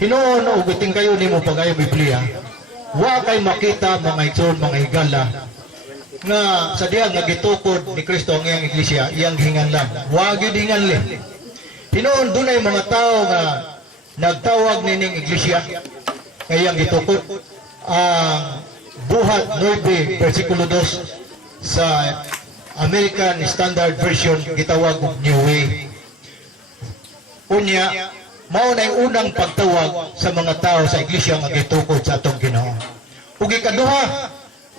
Hinoon o guting kayo ni mo pagayo Biblia, wa kay makita mga igsoon, mga higala, nga sa diyan nga gitukod ni Kristo ang iyang iglesia, iyang hinganlan. Wa gyud hinganli. Hinoon dunay mga tao nga nagtawag nining iglesia nga iyang gitukod. Ang Buhat 9 versikulo 2 sa American Standard Version gitawag og New Way. Unya, mao na yung unang pagtawag sa mga tao sa iglesia nga gitukod sa atong Ginoo. Ug ikaduha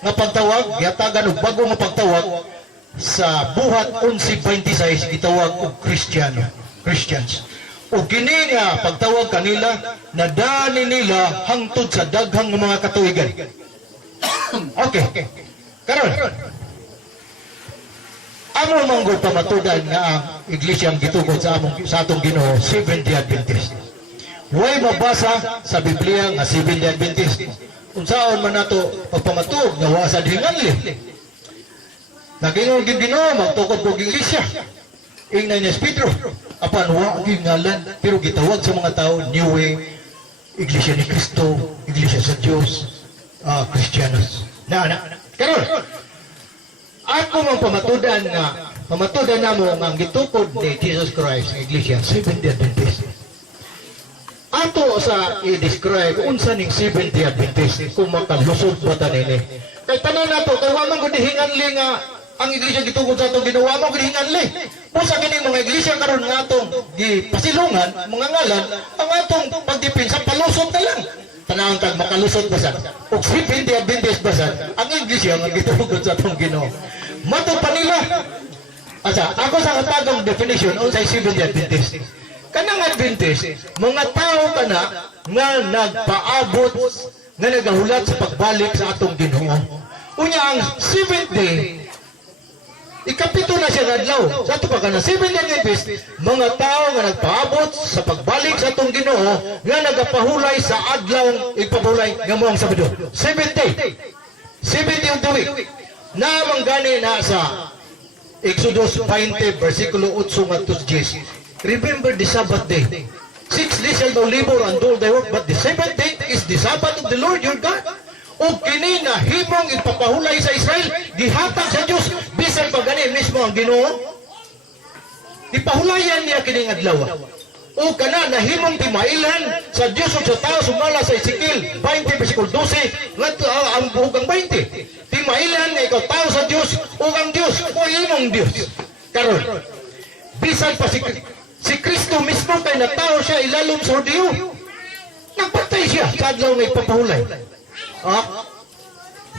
nga pagtawag gihatagan og bago nga pagtawag sa Buhat 11:26 gitawag og Christians. Ug kini nga pagtawag kanila nadani nila hangtod sa daghang mga katuigan. Okay. Karon amo manggod pamatudan nga ang iglesia ang gitukod sa atong Ginoo, Seventh-day Adventist. Way mabasa sa Biblia nga Seventh-day Adventist. Unsaon man nato pagpamatud nga wa sa hinganli. Nagingon gid Ginoo magtukod og iglesia. Ingnan ni Pedro, apan wa gyud ngalan pero gitawag sa mga tao New Way, iglesia ni Kristo, iglesia sa Dios, Kristiyanos. Karon ako mang pamatudan namo nga ang gitukod ni Jesus Christ ang iglesia Seventh-day Adventist. Ato sa i-describe unsa ning Seventh-day Adventist kung makalusod ba ta nini. Kay tanan nato kay wa man gud hinganli nga ang iglesia gitukod sa atong Ginoo, wa man gud hinganli. Busa kini mga iglesia karon nga atong gipasilungan mga ngalan ang atong pagdepensa palusot na lang. Tanang kag makalusot basad. Ug Seventh-day Adventist basad ang iglesia nga gitukod sa atong Ginoo. Mato pa nila. Asa, ako sa katagong definition unsay Seventh-day Adventist. Kanang Adventist, mga tao kana nga nagpaabot nga nagahulat sa pagbalik sa atong Ginoo. Unya ang Seventh Day, ikapito na siya adlaw. Sa ato pa kana Seventh-day Adventist, mga tao nga nagpaabot sa pagbalik sa atong Ginoo nga nagapahulay sa adlaw ipabulay nga moang Sabado. Seventh Day. 7 yung tuig. Namang gani na sa Exodus 20 versikulo 8 ngadto 10. Remember the Sabbath day. 6 days shall thou labor and do thy work, but the seventh day is the Sabbath of the Lord your God. O kini na himong ipapahulay sa Israel, gihatag sa Dios bisan pa gani mismo ang Ginoo. Ipahulayan niya kining adlaw. O kana nahimong timailan sa Dios ug sa tao sumala sa Ezekiel 20 versikulo 12 ngadto ang buhang 20. Timailan nga ikaw tao sa Dios ug ang Dios o imong Dios. Karon bisan pa si Kristo mismo kay natao siya ilalom sa Hudiyo. Nagpatay siya sa adlaw nga ipapahulay.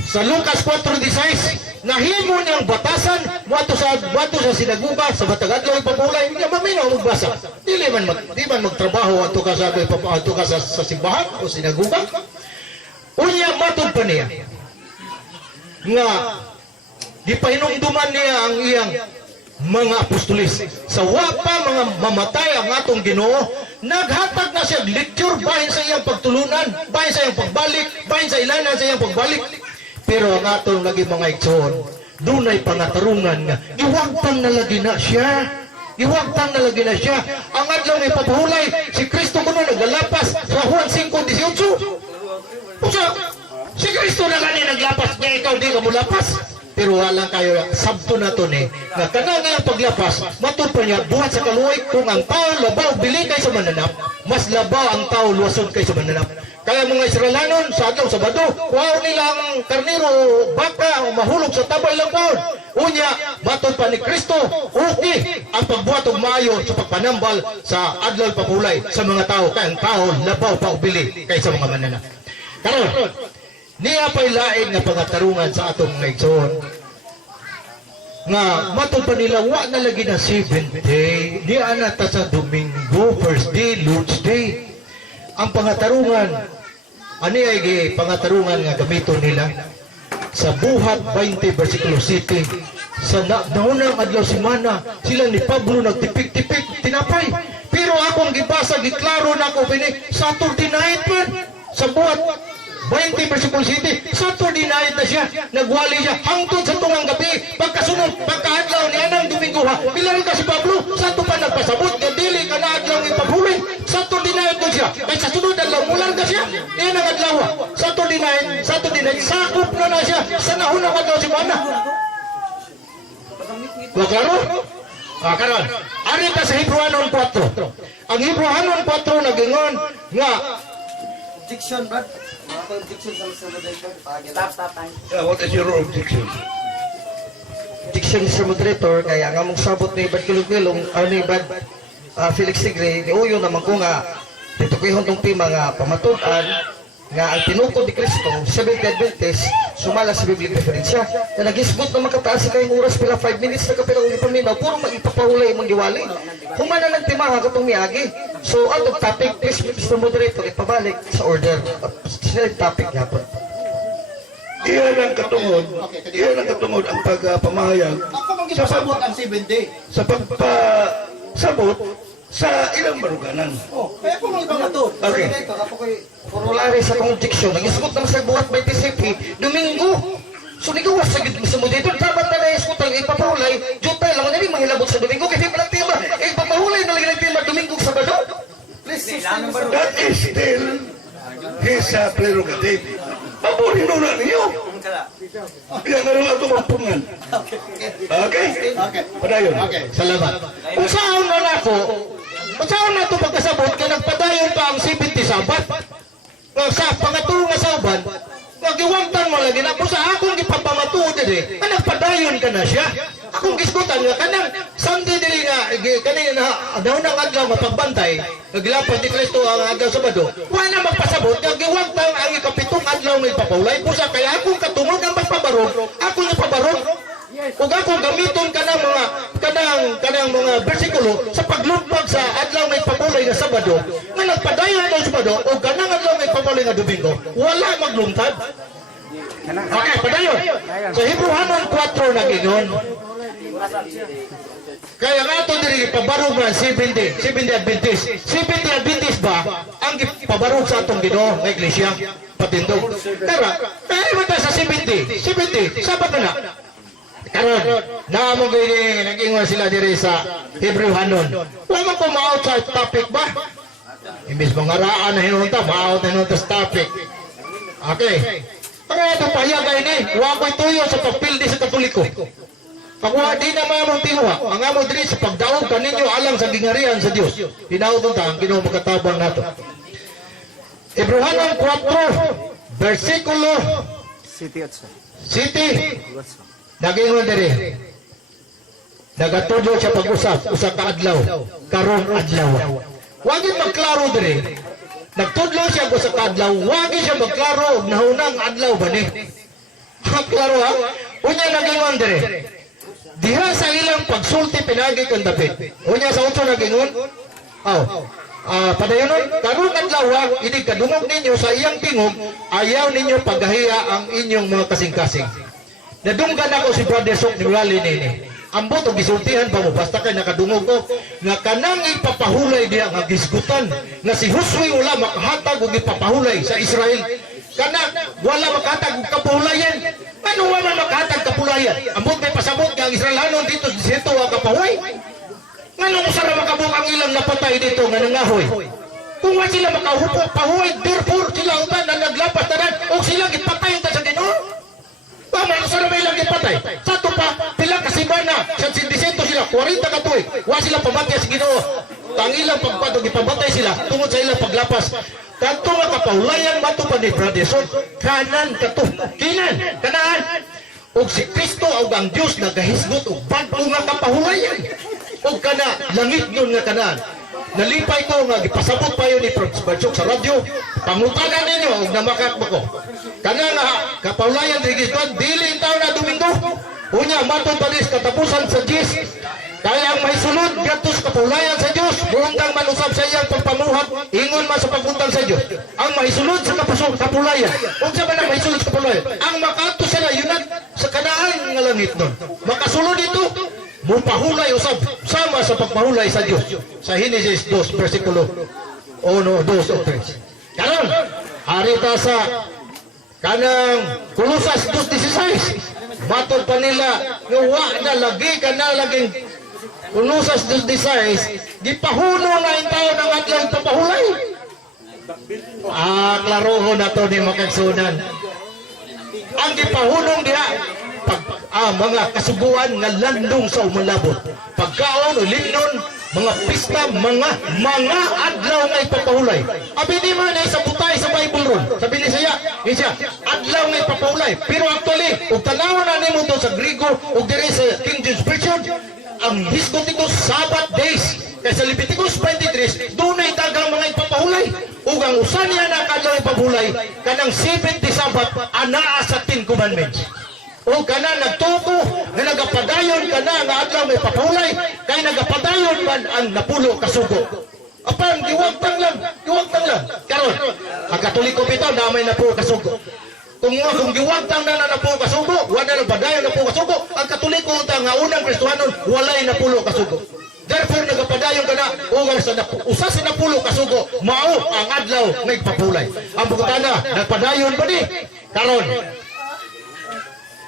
Sa Lucas 4:16, nahimo niyang batasan moadto sa sinaguga sa batag adlaw ipapahulay. Hindi maminaw magbasa. Di man magtrabaho adto ka sa simbahan o sinaguga. Unya matud pa niya nga gipahinumduman niya ang iyang mga apostolis. Sa wa pa mga mamatay ang atong Ginoo, naghatag na siya lecture bahin sa iyang pagtulunan, bahin sa iyang pagbalik, bahin sa ilanan sa iyang pagbalik. Pero ang atong lagi mga igsoon, dunay pangatarungan nga iwagtang na lagi na siya. Iwagtang na lagi na siya. Ang adlaw nga ipapahulay, si Kristo kuno naglalapas sa Juan 5:18. Pusa, si Kristo na gani naglapas, nga ikaw di ka mulapas. Pero wala kayo sabto na to ni nga kanang nga paglapas matud pa niya buhat sa kaluoy kung ang tao labaw bili kay sa mananap mas labaw ang tao luwasod kay sa mananap. Kaya mga Israelanon sa adlaw Sabado kuhaw nila ang karnero baka o mahulog sa tabay lang paon. Unya matud pa ni Kristo okay ang pagbuhat og maayo sa pagpanambal sa adlaw papulay sa mga tao kay ang tao labaw pa og bili kay sa mga mananap. Karon niya pa'y lain nga pangatarungan sa atong mga igsoon nga matud pa nila wa na lagi na 7th day niya na ta sa Domingo, first day, Lord's Day. Ang pangatarungan ani ay pangatarungan nga gamiton nila sa Buhat 20 versikulo 7 sa naunang adlaw semana sila ni Pablo nagtipik-tipik tinapay pero akong gibasa giklaro na ko pini Saturday night man sa Buhat 20 versikulo 7, Saturday night na siya, nagwali siya, hangtod sa tungang gabi, pagkasunod, pagkaadlaw ni Anang Domingo ha, bilaro ka si Pablo, sa ito pa nagpasabot, nga dili ka na adlaw ng ipapulay, Saturday night na siya, kay sa sunod adlaw, din, nagsakop na siya sa nahunang adlaw si Mana. Klaro? Karon, ari ta sa Hebrewanon 4. Ang Hebrewanon 4 nagingon nga Objection, Brad. Mga objection sa mga moderator. Tap. What is your objection? Objection sa moderator, kaya nga mong sabot ni Brad Kilog-Kilong, ni Brad Felix Tigre, uyo naman ko nga, dito ko yung pima nga pamatudan, nga ang tinukod ni Kristo, Seventh-day Adventist, sumala sa Biblia referensya, na nag-isgot na makataas sa kayong oras pila 5 minutes na kapila ulit paminaw, puro maipapahulay mong diwali. Humana nagtimaha ka itong miagi. So, out of topic, please, Mr. Moderator, ipabalik sa order. Sinilip topic nga po. Iyan ang katungod ang pagpamahayag ako magipasabot ang 7 day. sa pagpasabot sa ilang baruganan. Kaya ako mga ipangatod. Okay. Ako ko'y formulary sa kong objection. Nag-isgot naman sa buhat by TCP, Domingo. So, nagawas sa Mr. Moderator, dapat na na-isgot ang ipapahulay, jutay lang, hindi mahilabot sa Domingo, kasi palang tema, ipapahulay na lang ng tema Domingo Sabado. Please, That is still his prerogative. Paborin na ninyo. Kaya nga rin ito mampungan. Okay? Padayon. Salamat. Kung saan na ako, kung saan na ito pagkasabot, kaya nagpadayon pa ang 70 sabat. Sa pangatulong nga sauban, nagiwagtan mo lagi na, kung sa akong ipapamatuod din na nagpadayon ka na siya. Akong gisgutan nga, kanang Sunday din nga, kanina na unang adlaw mapagbantay, naglapad ni Kristo ang adlaw Sabado, wala na magpasabot, nagiwagtan ang ikapitong adlaw ng ipapawlay, kung sa kaya akong katungod ang magpabarog, akong ipabarog. Kung akong gamiton kanang mga bersikulo sa paglupag sa adlaw ng ipapawlay nga Sabado, nga nagpadayon ang Sabado, o kanang adlaw ng ipapawlay nga Domingo, wala magluntad. Okay, padayon. Sa Hebrewanon 4 na gingon, kaya nga ito diri pabarog na 70 Adventist. 70 Adventist ba ang pabarog sa atong Ginoo nga iglesia patindog. Pero kaya man ta sa 70, sabat na. Karon, naamo gini nag-ingon sila diri sa Hebrewanon. Wa man ko ma-out sa topic ba? Imbis mangaraan na hinunta, ma-out na hinunta sa topic. Okay. Ang atong pahayagay ni, wa ko'y tuyo sa pagpildi sa Katoliko. Pag di na mamang tinuha, ang among diri sa pagdaog kaninyo alang sa gingarihan sa Dios. Hinaudon ta ang Ginoo makatabang nato. Hebrewanon 4 versikulo City. Nagingon diri. Nagatudlo siya pag-usap usa ka adlaw, karong adlaw. Wa gyud magklaro diri. Nagtudlo siya usa ka adlaw, wa gyud siya magklaro og nahunang adlaw ba ni. Klaro ha. Unya nagingon diri. Diha sa ilang pagsulti pinagi kang David. Unya sa utso nagingon. Padayonon, karong adlaw idig kadungog ninyo sa iyang tingog, ayaw ninyo paggahiya ang inyong mga kasing-kasing. Nadunggan ako si Brother Sok ni Rally nini. Ambot og gisultihan pa mo basta kay nakadungog ko nga kanang ipapahulay diha nga gisgutan nga si Josue wala makahatag og ipapahulay sa Israel. Kanang wala makahatag og kapahulayan. Ano wala makahatag kapulayan? Ambot may pasabot nga ang Israelanon dito dito ang kapahuay. Ngano usa ra makabuk ang ilang napatay dito nga nangahoy. Kung wa sila makahupok pahuay, therefore sila uban na naglapas tanan o sila gipatay ta sa Ginoo. Tama, usa ra may lang gipatay. Sa to pa pila ka simana, sa sindiseto sila 40 ka tuig. Wa sila pamatay sa Ginoo. Ang ilang pagpadog ipamatay sila tungod sa ilang paglapas. Kanto nga kapahulayan bato pa ni Brother Son, kanan kato. Kanaan. Og si Kristo og ang Dios nagahisgot og bag-o nga kapahulayan. Og kana langit yun nga kanaan. Nalipay ko nga gipasabot pa yun ni Badsok sa radyo. Pangutanan ninyo og namakak ko. Kana nga kapahulayan registon dili taw na Domingo. Unya matod palis katapusan sa Dios. Kaya ang maisulod gatos kapahulayan sa Dios, buuntang manusab sa iyang pagpamuhat, ingon man sa pagbuntang sa Dios. Ang maisulod sa kapahulayan. Unsa man ang maisulod sa kapahulayan? Ang makaadto sa layunan sa kanaan nga langit nun. Makasulod ito mupahulay usab sama sa pagpahulay sa Dios sa Genesis 2 versikulo 1, 2 o 3. Karon harita sa kanang Kolosas 2:16 matod pa nila nga wa na lagi kana laging Kolosas 2:16 gipahuno na in taon ang adlaw papahulay. Klaroho na to ni makagsunan. ang gipahunong diha pag mga kasuguan nga landong sa umalabot. Pagkaon o linon, mga pista, mga adlaw nga ipapahulay. Abi di man ay sa butay sa Bible ron. Sabi ni siya, adlaw nga ipapahulay. Pero actually, ug tanawon na nimo to sa Griego ug diri sa King James Version, ang hisgot ito Sabbath days. Kaya sa Leviticus 23, doon ay dagang mga ipapahulay. Ug ang usa niya na kadlaw ipapahulay, kanang 70 Sabbath, anaa sa 10 Commandments. O kana nagtuko na nagapadayon kana nga adlaw may papahulay kay nagapadayon man ang napulo kasugo. Apan giwagtang lang karon ang Katoliko bitaw na may napulo kasugo. Kung giwagtang na napulo kasugo wala na padayon napulo kasugo, ang Katoliko ta nga unang Kristiyanon walay napulo kasugo. Therefore nagapadayon kana ugang sa usa sa napulo kasugo mao ang adlaw may papahulay. Ang bugtana nagpadayon ba ni karon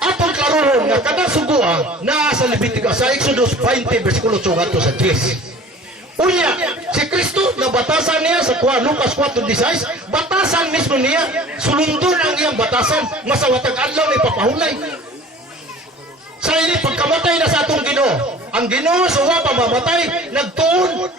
atong karon nga kada suguan naa sa Leviticus sa Exodus 20 bersikulo 8 ngadto sa 10. Unya, si Kristo nabatasan niya sa Lucas 4:16, batasan mismo niya, sulundon ang iyang batasan, masawatag adlaw ni papahulay. Sa ini pagkamatay na sa atong Ginoo, ang Ginoo sa wa pa mamatay, nagtuon.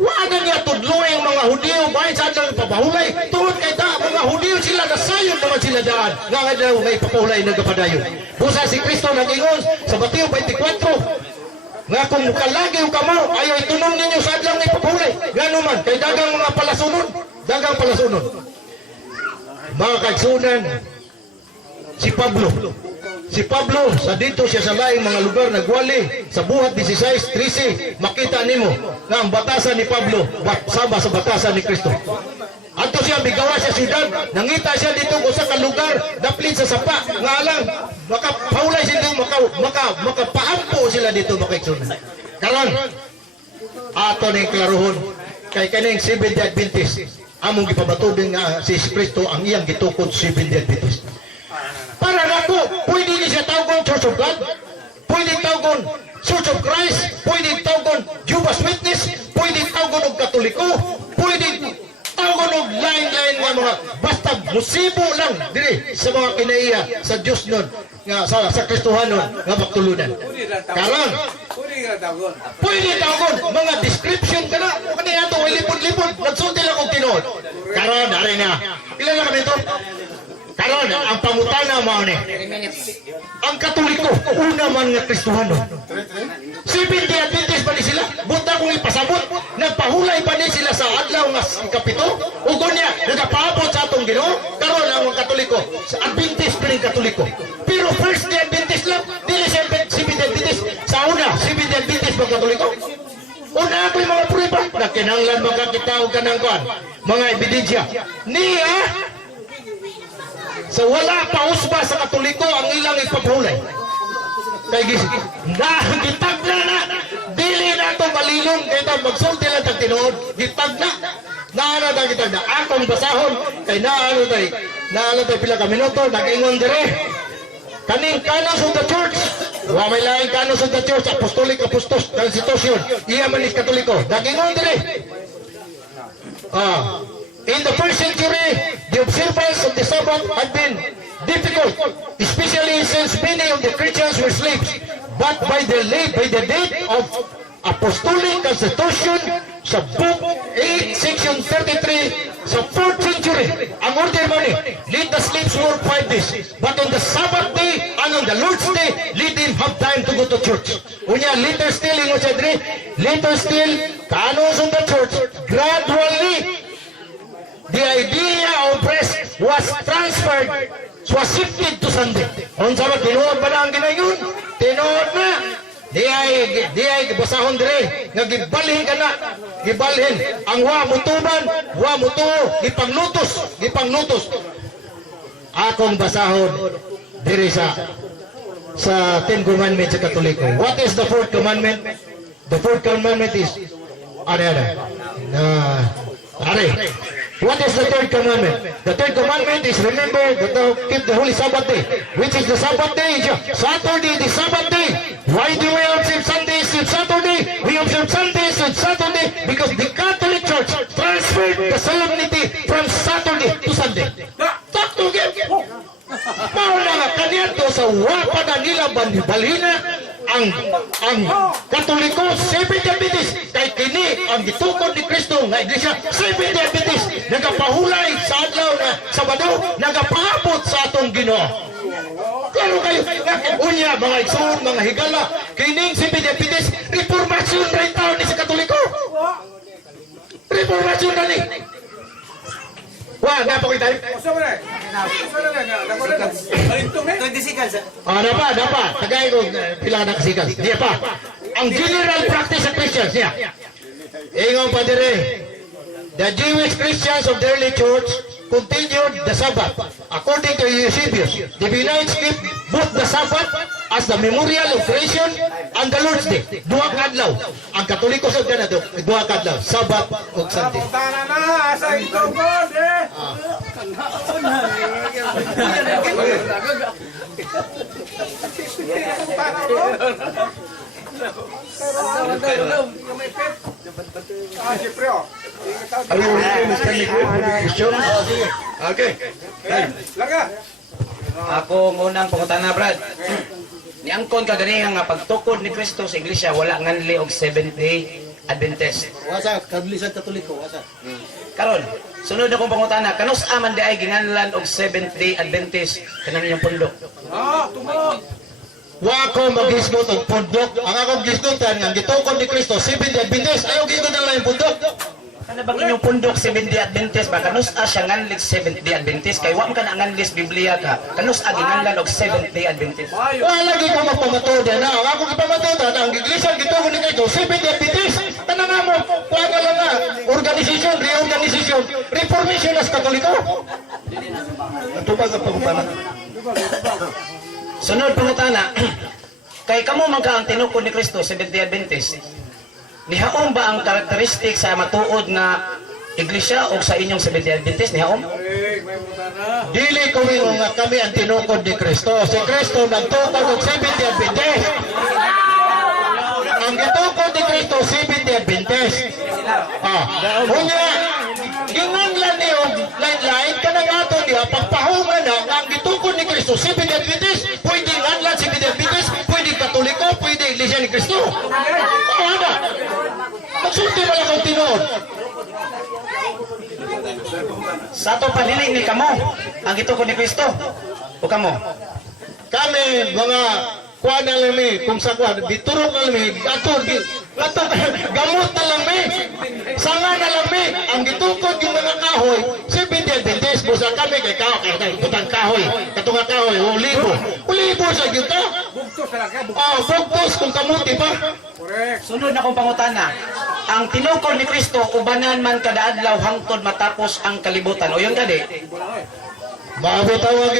Wa na niya tudloy ang mga Hudiyo bahin sa adlaw ni papahulay. Tuon kay ta mga Hudiyo sila nasayon naman sila daan. Nga adlaw may papahulay nagapadayon. Busa si Kristo nag-ingon sa Mateo 24 nga kung kalagi ka mo ayaw itunong ninyo sa adlaw ni papahulay. Ngano man kay dagang mga palasunon, mga kaigsunan, si Pablo sa dito siya sa laing mga lugar nagwali sa buhat 16:13 makita nimo nga ang batasan ni Pablo sama sa batasan ni Kristo. Adto siya bigawa sa siyudad, nangita siya dito usa ka lugar daplit sa sapa nga alang makapahulay sila makapahampo sila dito makaigsunan. Karon ato ning klarohon kay kaning Seventh-day Adventist among gipabatubing nga si Kristo ang iyang gitukod Seventh-day Adventist. Para nako, pwede ni siya tawgon Church of God, pwede tawgon Church of Christ, pwede tawgon Jehovah's Witness, pwede tawgon og Katoliko, pwede tawgon og lain-lain nga mga basta musibo lang diri sa mga kinaiya sa Dios nun nga sa Kristohanon nga pagtulunan. Karon pwede tawgon mga description kana kani ato lipod-lipod nagsulti lang og tinuod. Karon ari na. Ilan na kami to? Karon ang pangutana mao ni. Ang Katoliko una man nga Kristohano. Seventh-day Adventist pa ni sila. Buta kung ipasabot, nagpahulay pa ni sila sa adlaw nga ikapito. Ugon niya nagapaabot sa atong Ginoo. Karon ang mga Katoliko, sa Adventist pa rin Katoliko. Pero First-day Adventist lang, dili Seventh-day Adventist. Sa una, Seventh-day Adventist mga Katoliko. Una ako'y mga prueba na kinahanglan magkakita og kanang kuan, mga ebidensya. Niya sa wala pa usba sa Katoliko ang ilang ipapahulay. Kay gitag na dili na ito malilong kay ito magsulti lang tag tinuod gitag na naano na gitag na akong basahon kay naano tayo pila ka minuto nag-ingon dire kaning Canons of the Church wa may laing Canons of the Church Apostolic Constitution iya man is Katoliko nag-ingon dire in the first century, the observance of the Sabbath had been difficult, especially since many of the Christians were slaves. But by the date of Apostolic Constitution sa Book 8, Section 33, sa 4th century, ang order mo ni, let the slaves work 5 days. But on the Sabbath day and on the Lord's day, let them have time to go to church. Unya, later still, Canons of the Church, gradually, the idea of rest was transferred, was shifted to Sunday. Kung sa tinuod ba na ang ginayon? Tinuod na. Di ay basahon dire nga gibalhin ka na. Gibalhin. Ang wa mutuban, wa mutuo, gipangnutos. Akong basahon dire sa 10 Commandments sa Katoliko. What is the 4th commandment? The 4th commandment is what is the 3rd commandment? The 3rd commandment is remember to keep the holy Sabbath day. Which is the Sabbath day? Saturday, the Sabbath day. Why do we observe Sundays and Saturday? We observe Sundays and Saturday because the Catholic Church transferred the solemnity from Saturday to Sunday. Talk to him. Mao na nga sa wapa na nila balhina ang Katoliko, Seventh Day Adventist, kay kini ang gitukod ni Kristo nga iglesia, Seventh Day Adventist, nagapahulay sa adlaw na Sabado, nagapaabot sa atong Ginoo. Klaro kayo, unya mga igsoon, mga higala, kining Seventh Day Adventist, reformasyon na yung taon ni sa Katoliko. Reformasyon na ni. Wah, napa ko tayo? Napa. Tagay ko, pila na kasikas. Diya pa. Ang general practice of Christians, niya. Ingon pa dire, the Jewish Christians of the early church continued the Sabbath. According to Eusebius, the Benonites keep both the Sabbath as the memorial of creation and the Lord's Day. Duha kadlaw. Ang Katoliko sa ganito, duha kadlaw, Sabbath ug Sunday. Are you ready, Mr. Miguel, for the questions? Okay. Ako ang unang pangutana, Brad. Niangkon ka ganihan nga pagtukod ni Kristo sa iglesia wala nganli og Seventh Day Adventist. Wasa, kablisan Katoliko, wasa. Karon, sunod akong pangutana, kanus aman di ay ginganlan og Seventh Day Adventist kanang iyang pundok. Wa ko maghisgot og pundok. Ang akong gisgotan nga gitukod ni Kristo, Seventh Day Adventist, ayaw gisgot na lang yung pundok. Kana bang inyong pundok Seventh Day Adventist ba kanus siya nganlig Seventh Day Adventist kay wa man kana nganlis Biblia ka. Kanus ginganlan og Seventh Day Adventist. Wala lagi ko magpamatoda na. Ang akong ipamatoda na ang iglesia gitukod ni Kristo, Seventh Day Adventist. Tanang nga mo, wala lang nga. Organisasyon, reorganisasyon, reformation as Katoliko. Ito ba sa pangutana? Sunod pangutana, kay kamo man ka ang tinukod ni Kristo Seventh Day Adventist. Nihaom ba ang karakteristik sa matuod nga iglesia o sa inyong Seventh Day Adventist? Nihaom? Dili ko nga kami ang tinukod ni Kristo. Si Kristo nagtukod og Seventh Day Adventist. Ang gitukod ni Kristo, Seventh Day Adventist. Unya, ginganlan niyo, lain-lain ka na nga ito niya, pagpahuman na, ang gitukod ni Kristo, Seventh Day Adventist, pwede nganlan Seventh Day Adventist, pwede Katoliko, pwede Iglesia ni Kristo. Ano? Magsulti mo lang kung tinuod. Sa ato paniling ni kamo, ang gitukod ni Kristo. O kamo? Kami, mga kuha na lang mi, kung sa kuha, biturok na lang mi, ato, gamot na lang mi, sanga na lang mi, ang gitukod yung mga kahoy, Seventh Day Adventist, busa kami kay kahoy, butang kahoy, katunga kahoy, ulibo sa kita. Bugtos kung kamuti pa. Sunod na kong pangutana, ang tinukod ni Kristo, ubanan man kada adlaw hangtod matapos ang kalibutan. O yun kadi? Mabitaw ang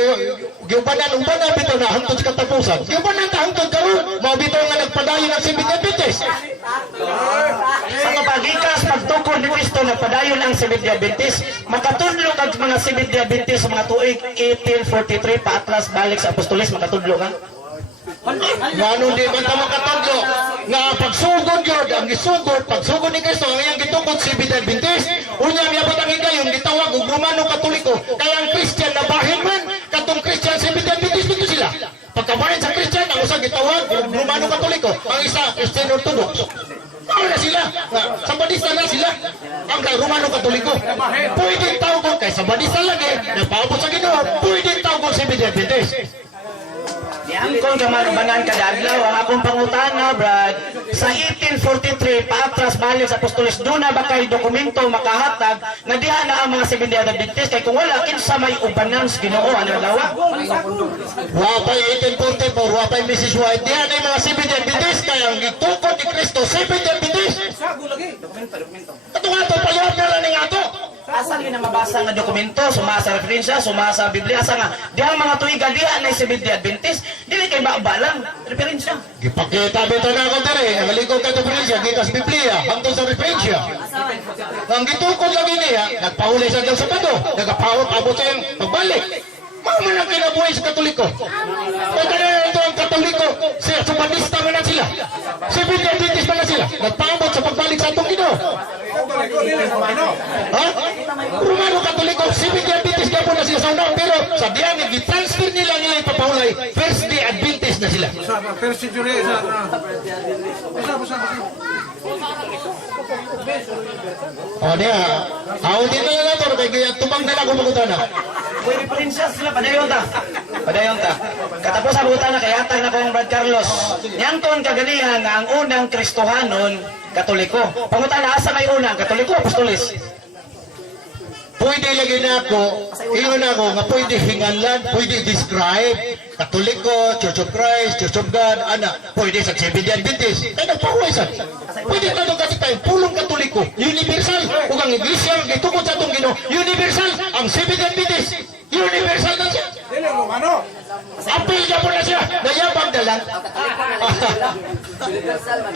giubanan, ubanan bitaw na hangtod sa katapusan. Giubanan ta hangtod karon, mabitaw nga nagpadayon ang Seventh Day Adventist. Sa kapagikas pagtukod ni Kristo nagpadayon ang Seventh Day Adventist, makatudlo kag mga Seventh Day Adventist sa mga tuig 1843 paatras balik sa Apostoles, makatudlo ka? Ngano di man ta makatudlo nga pagsugod yun, ang gisugod, pagsugod ni Kristo, ang iyang gitukod Seventh Day Adventist, unya niya ba ang higayon, gitawag og Romano Katoliko, kaya ang Christian na bahin man, katong Christian Seventh Day Adventist dito sila. Pagkabahin sa Christian, ang usa gitawag og Romano Katoliko, ang isa Christian Orthodox. Ano na sila? Sabadista na sila. Ang Romano Katoliko. Pwedeng tawag kay sabadista lagi, nagpaabot sa Ginoo, pwedeng tawag Seventh Day Adventist. Niangkon ka manubanan kada adlaw ang akong pangutana, Brad. Sa 1843 paatras balik sa Apostoles, doon na ba kay dokumento makahatag na diha na ang mga Seventh Day Adventist kay kung wala kinsa may ubanan sa Ginoo ano daw? Wapay 1844, wapay Mrs. White, diha na yung mga Seventh Day Adventist, kaya ang gitukod ni Kristo, Seventh Day Adventist. Ito nga ito, payot na lang nga ito. Asa yun ang mabasa nga dokumento, sumasa referensya, sumasa Biblia, asa nga, diha mga tuiga, diha na yung Seventh Day Adventist, dili kay ba lang, referensya. Gipakita bito na ako dere, ang halikod ka referensya, gikas Biblia, hangtod sa referensya. Ang gitukod lagi niya, nagpahuli sa Diyang Sabado, nagapahot-abot sa iyang pagbalik. Mama na kinabuhay sa Katoliko. Pagka na ito ang Katoliko, siya sumanista man na sila. Seventh Day Adventist man na sila. Nagpaabot sa pagbalik sa atong Ginoo. Ha? Romano Katoliko, Seventh Day Adventist na po na sila sa una, pero sa diyan, i-transfer nila ipapahulay. First Pero si Jure, O niya, ako din na lang ito, kaya tubang na lang kumukutan na. Pwede princess sila, padayon ta. Padayon ta. Katapos ang buta na kaya na kong Brad Carlos. Niyangton kaganihan nga ang unang Kristohanon, Katoliko. Pangutan na, asa may unang, Katoliko, Apostolis? Pwede lagi na ako, ingon ako nga pwede hinganlan, pwede describe, Katoliko, Church of Christ, Church of God, ana, pwede sa Seventh-day Adventist. Ay nagpahuway sa. Pwede ka doon kasi tayo, pulong Katoliko, universal, kung ang iglesia, gitukod sa itong Ginoo, universal, ang Seventh-day Adventist, universal na siya. Dili, Romano. Apil ka po na siya, nayabang na lang.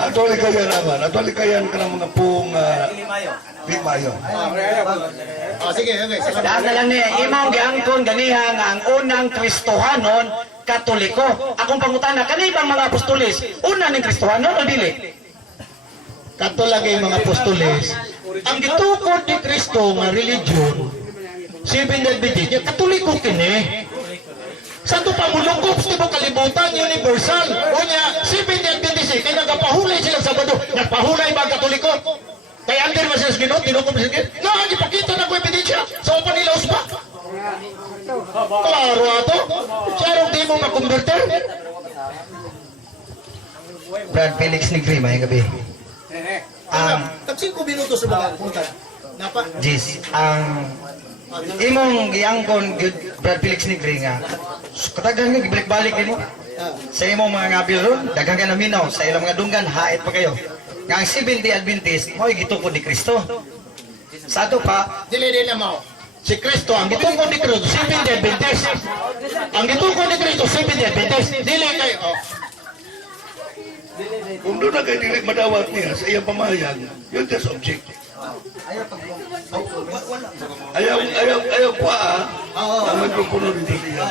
Atuloy kayan naman. Atuloy kayan ka ng mga pong Limayo. Sige, okay. Dahil na lang niya, imong giangkon ganiha nga ang unang Kristohanon, Katoliko. Akong pangutana, kanibang mga Apostolis, una ng Kristohanon o dili? Katulagay mga apostoles, ang gitukod ni Kristo nga religion, Seventh-day Adventist, yung Katoliko kini. Sa ito pa mulungkop sa ibang kalibutan, universal. O niya, Seventh-day Adventist, kaya nagpahulay silang Sabado. Nagpahulay ba ang Katoliko? Kaya under ba sila sa Ginoo, tinukop sila sa Ginoo? No, ipakita na ko ebidensya. Sa upan nila usba. Klaro ato. Siya rin di mo makonverter. Brad Felix Negri, may gabi. Tag 5 minutos sa mga punta. Napa? Jis, ang imong giangkon gyud Brad Felix Negri nga katagan nga gibalik-balik nimo sa imong mga ngabil ron daghang ka naminaw sa ilang mga dunggan hait pa kayo nga ang Seventh-day Adventist mo'y gitukod ni Kristo sa ato pa Dili na mo. Si Kristo, ang gitungkod ni Kristo, Seventh-day Adventist. Ang gitungkod ni Kristo, Seventh-day Adventist. Dili kayo. Oh. Kung doon na kayo dili madawat niya sa iyang pamahayan, yun just object. Ayaw pa ang magpupuno dito niya.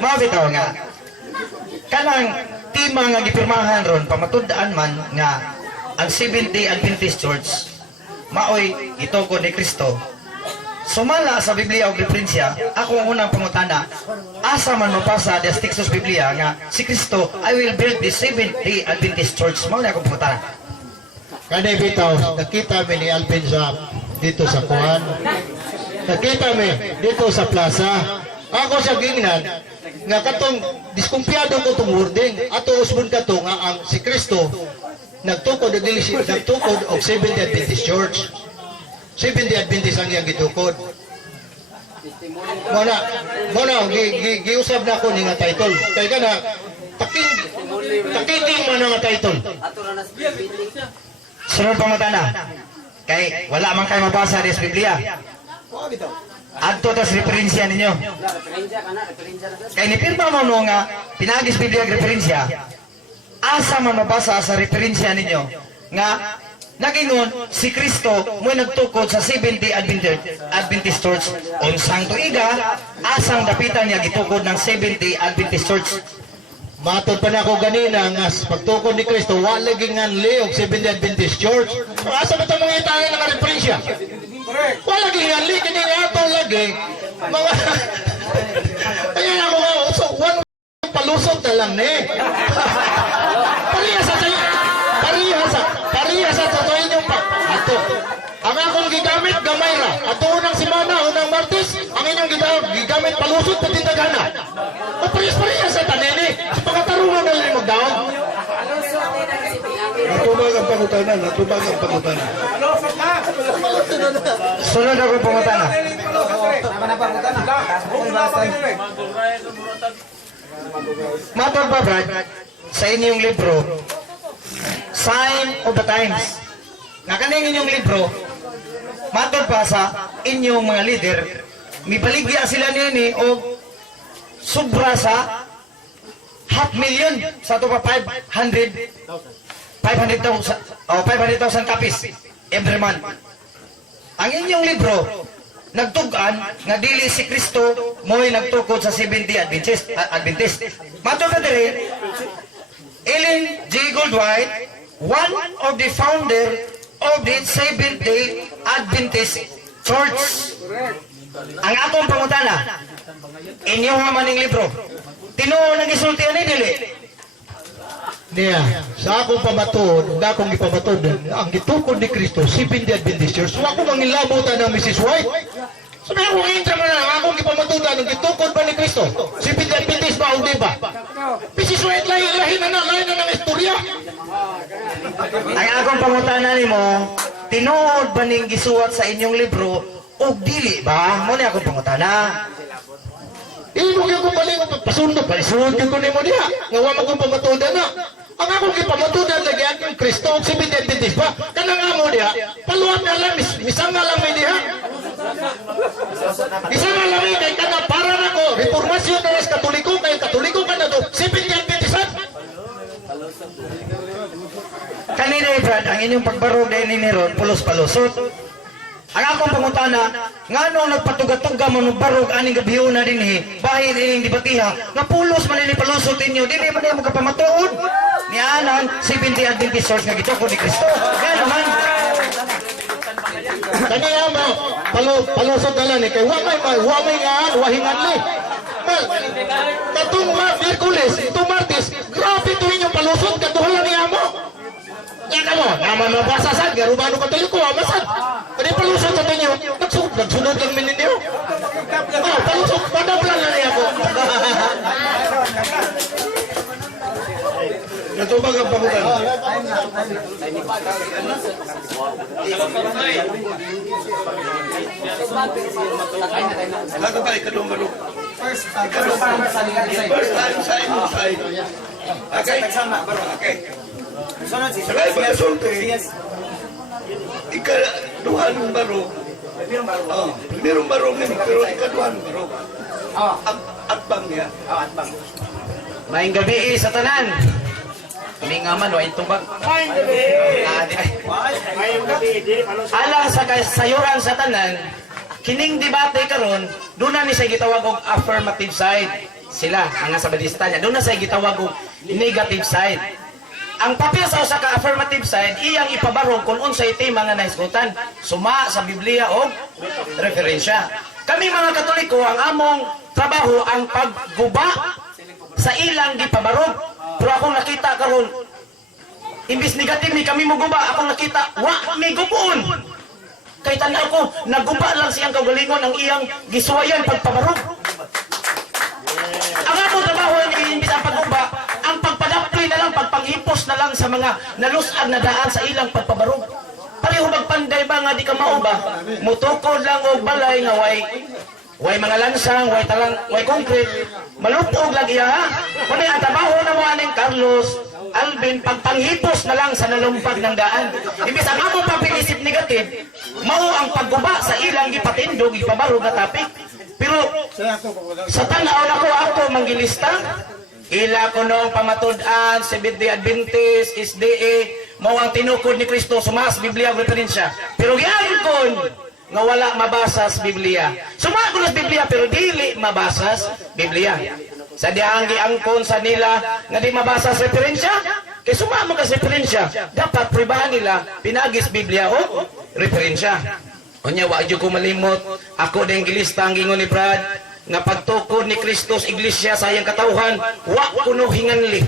mabitaw nga kanang tima nga gipirmahan ron pamatud-an man nga ang Seventh-day Adventist Church maoy gitukod ni Kristo. Sumala sa Biblia o referensya, ako ang unang pangutana, asa man mapasa des textos Biblia nga si Kristo, I will build the Seventh-day Adventist Church. Mao na akong pangutana. Kanay bitaw, nakita mi ni Alvin sa dito sa Kuan. Nakita mi dito sa plaza. Ako sa gingnan nga katong diskumpiyado ko tong wording. Ato usbon ka to nga ang si Kristo nagtukod og dili siya nagtukod og Seventh-day Adventist Church. Seventh-day Adventist ang iyang gitukod. Muna, giusab na ako ni nga title. Kaya ka na, takiting mo na nga title. Sunod pangutana. Kay wala man kayo mabasa des Biblia. Adto tas referensya ninyo. Kay nipirma mo no nga pinagis Biblia ag referensya. Asa man mabasa sa referensya ninyo nga nagingon si Kristo mo nagtukod sa Seventh-day Adventist Church unsang tuiga asang dapitan niya gitukod ng Seventh-day Adventist Church. Matod pa na ako ganina nga pagtukod ni Kristo, wala ginganli og Seventh-day Adventist Church. Asa ba ito mga itangan ng referensya? Wala ginganli, kini nga ito lagi. Mga... Kaya ako nga, so one palusot na lang ni. Pariya sa totoo inyong pa. Ato. Ang akong gigamit, gamay ra. Ato unang simana, unang Martes, ang inyong gigamit palusot na tindagana. O parehas sa tanene. Sa pagkatarungan na lang magdaon. Natubag ang pangutanan, natubag ang pangutanan. Sunod ako pangutana. Matod ba Brad sa inyong libro Sign of the Times nga kaning inyong libro matod pa sa inyong mga leader mibaligya sila nini o sobra sa 500,000 sa ito pa 500,000 copies every month. Ang inyong libro nagtugan nga dili si Kristo mo'y nagtukod sa Seventh-day Adventist. Matod na dire Ellen G. Goldwhite, one of the founder of the Seventh-day Adventist Church. Ang atong pangutana, inyo maning libro, Tinuod nang isulti ani dili. Niya, sa akong pamatod, na akong ipamatod, ang gitukod ni Kristo, si Pindi Adventist Church, so ako mangilabutan ng Mrs. White. Sabi ako, intra mo na, akong ipamatudan, ang gitukod ba ni Kristo? Si Pindi Adventist ba o di ba? Mrs. White, lahi na ng istorya. Ang akong pangutana nimo, tinuod ba ning gisuwat sa inyong libro o dili ba? Mo ni akong pangutana. Ilog yung kumpaling, pasundo pa, isunod ko ni mo niya. Ngawa mo kong pamatudan na. Ang akong ipamatudan lagi ang Kristo, si Pindi Adventist ba? Kanang amo niya, paluwat na lang, misang nga lang may niya. Isa nga lang kay kana para na ko, reformasyon na res katoliko, kay katoliko ka na to, si Pindi Adventist. Kanina Brad, ang inyong pagbarog din ni Ron, pulos-palusot. Ang akong pangutana, nga nung nagpatuga-tuga mo ng barog aning gabiyo na din bahin ining dibatiha, nga pulos manili palusot inyo, dili man mo kapamatuod. Ni anan, si Pindi Adventist Church nga gitukod ni Kristo. Nga naman. Kaniya mo, palusot na lang kay wa may gaan, wahingan ni. Katong Merkulis, itong Martes, grabe ito inyong palusot, katuhalan niya mo. Yan ka mo, naman mabasasan, garubano ka tayo ko, amasan. Pwede palusot sa inyo, nagsunod lang minin niyo. Palusot, padablan na niya ako. Natubag ang pangutan. Lato ba, ikadong barog. First time sa inyong side. Okay? Okay. Sakay ba nasulti? Ikaduhan ng barog. Primerong barog niya, pero ikaduhan ng barog. Atbang niya. Maing gabi sa tanan. Kami nga man, wa intubag. Alang sa kasayuran sa tanan, kining debate karon, doon na ni siya gitawag og affirmative side. Sila, mga sabadista niya, doon na siya gitawag og negative side. Ang papel sa usa ka affirmative side, iyang ipabarog kung unsay tema nga nahisgutan. Suma sa Biblia o referensya. Kami mga Katoliko, ang among trabaho ang pagguba sa ilang gipabarog. Pero akong nakita karon, imbis negative ni kami muguba, akong nakita, wa may gubuon. Kay tanaw ko, naguba lang siyang kagalingon ang iyang gisuwayan pagpabarog. Ang among trabaho ni imbis ang pagguba, ang pagpadapli na lang, pagpanghipos na lang sa mga nalusad na daan sa ilang pagpabarog. Pareho magpanday ba nga di ka mauba? Mutukod lang og balay nga way mga lansang, way concrete, malupog lang iya ha. Kung ang trabaho na mo aning Carlos, Alvin, pagpanghipos na lang sa nalumpag ng daan. Ibig ang among papilisip negative, mao ang pagguba sa ilang gipatindog, ipabarog na topic. Pero sa tanaw na ko ako manggilista, ila ko nung pamatud-an, Seventh-day Adventist, SDA, mao ang tinukod ni Kristo, sumas Biblia ang referensya. Pero yan kon nga wala mabasas Biblia. Sumagulas Biblia pero dili mabasas Biblia. Sa diang giangkon sa nila nga di mabasas referensya, kay sumama ka sa referensya, dapat pribahan nila pinagis Biblia o referensya. Unya wa jud ko malimot, ako ding gilista ang gingon ni Brad nga pagtukod ni Kristo sa iglesia sa iyang katawhan, wa kuno hinganli.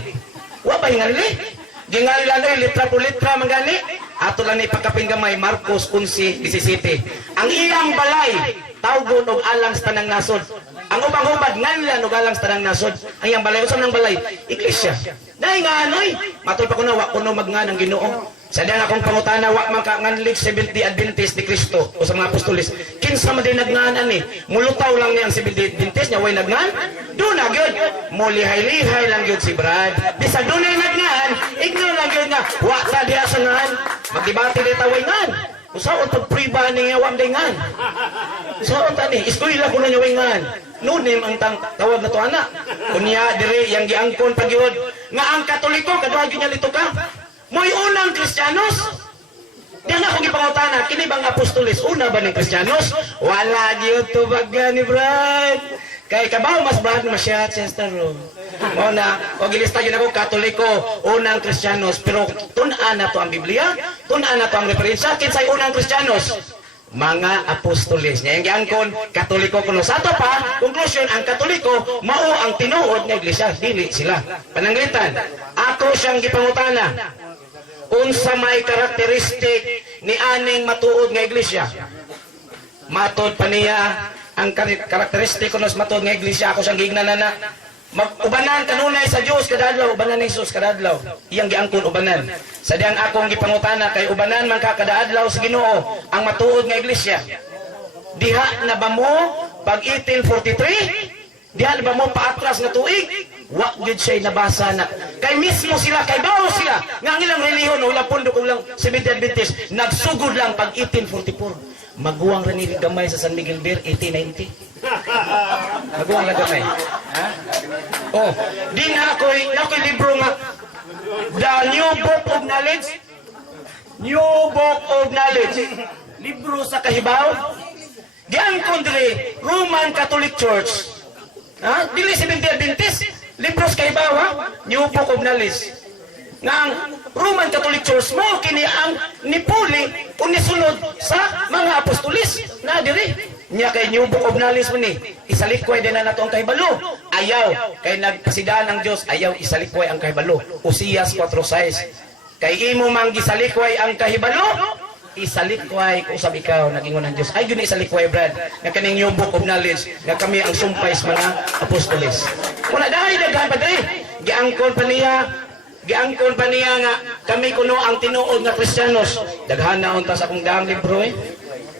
Wa ba hinganli? Ginganlan ay litra po litra mangani. Ato lang ni pagkapinggamay Marcos 11:17. Ang iyang balay tawgon og alang sa tanang nasod. Ang ubang-ubad nganlan og alang sa tanang nasod. Ang iyang balay usa nang balay iglesia. Nay nga anoy, matud pa kuno wa kuno magngan ang Ginoo. Sa diyan akong pangutana wa man ka nganlig Seventh-day Adventist ni Kristo o sa mga apostolis. Kinsa man din nagngan ani? Mulutaw lang ni ang Seventh-day Adventist nya way nagngan. Do na gyud. Mulihay-lihay lang gyud si Brad. Bisag dunay nagngan, ignore lang gyud nga wa ta diha sa ngan. Magdebate dita way ngan. Usaon pag priba ni nga wa ngan. Usaon ta ni eskwela kuno nya way ngan. Nunim ang tawag na to ana. Kunya diri yang giangkon pagyud nga ang Katoliko kadwa gyud nya lito ka. Mo'y unang Kristiyanos. Diyan ako gipangutana, kini bang apostolis una ba ng Kristiyanos? Wala gyud to bagga ni Brad. Kay kabaw mas Brad masya Chester room. Mo na og gilista gyud ako Katoliko, unang Kristiyanos, pero tun-an na to ang Biblia, tun-an na to ang referensya kinsay unang Kristiyanos. mga apostoles. Nya yang giangkon Katoliko kuno. Sa ato pa, conclusion, ang Katoliko mao ang tinuod nga iglesia, dili sila. Pananglitan, ako siyang gipangutana. Unsa may karakteristik ni aning matuod nga iglesia? Matod pa niya ang karakteristik kuno sa matuod nga iglesia, ako siyang gignanana. Mag-ubanan kanunay sa Dios kada adlaw, ubanan ni Jesus kada adlaw. Iyang giangkon ubanan. Sa diyang akong gipangutana kay ubanan man ka kada adlaw sa Ginoo ang matuod nga iglesia. Diha na ba mo pag 1843? Diha na ba mo paatras nga tuig? Wa gyud siya nabasa na. Kay mismo sila, kay bawo sila nga ang ilang relihiyon wala pundok ulang Seventh-day Adventist nagsugod lang pag 1844. Maguwang ra ni gamay sa San Miguel Beer 1890. Maguwang ra gamay. Ha? Oh, di na ako'y libro nga The New Book of Knowledge. New Book of Knowledge. Libro sa kahibaw. Giangkon diri Roman Catholic Church. Ha? Dili Seventh-day Adventist. Libro sa kahibaw, ha? New Book of Knowledge. Ngang Roman Catholic Church mo kini ang nipuli o nisunod sa mga apostolis na diri niya kay New Book of Knowledge mo ni isalikway din na nato ang kahibalo. Ayaw kay nagpasidaan ng Dios, ayaw isalikway ang kahibalo. Usias 4:6. Kay imo mang gisalikway ang kahibalo, isalikway ko usab ikaw nagingon ng Dios. Ay gyud isalikway brad nga kaning New Book of Knowledge nga kami ang sumpay sa mga apostolis. Wala dai daghan pa diri. Giangkon pa niya nga kami kuno ang tinuod nga Kristiyanos. Daghan na unta sa akong daang libro eh.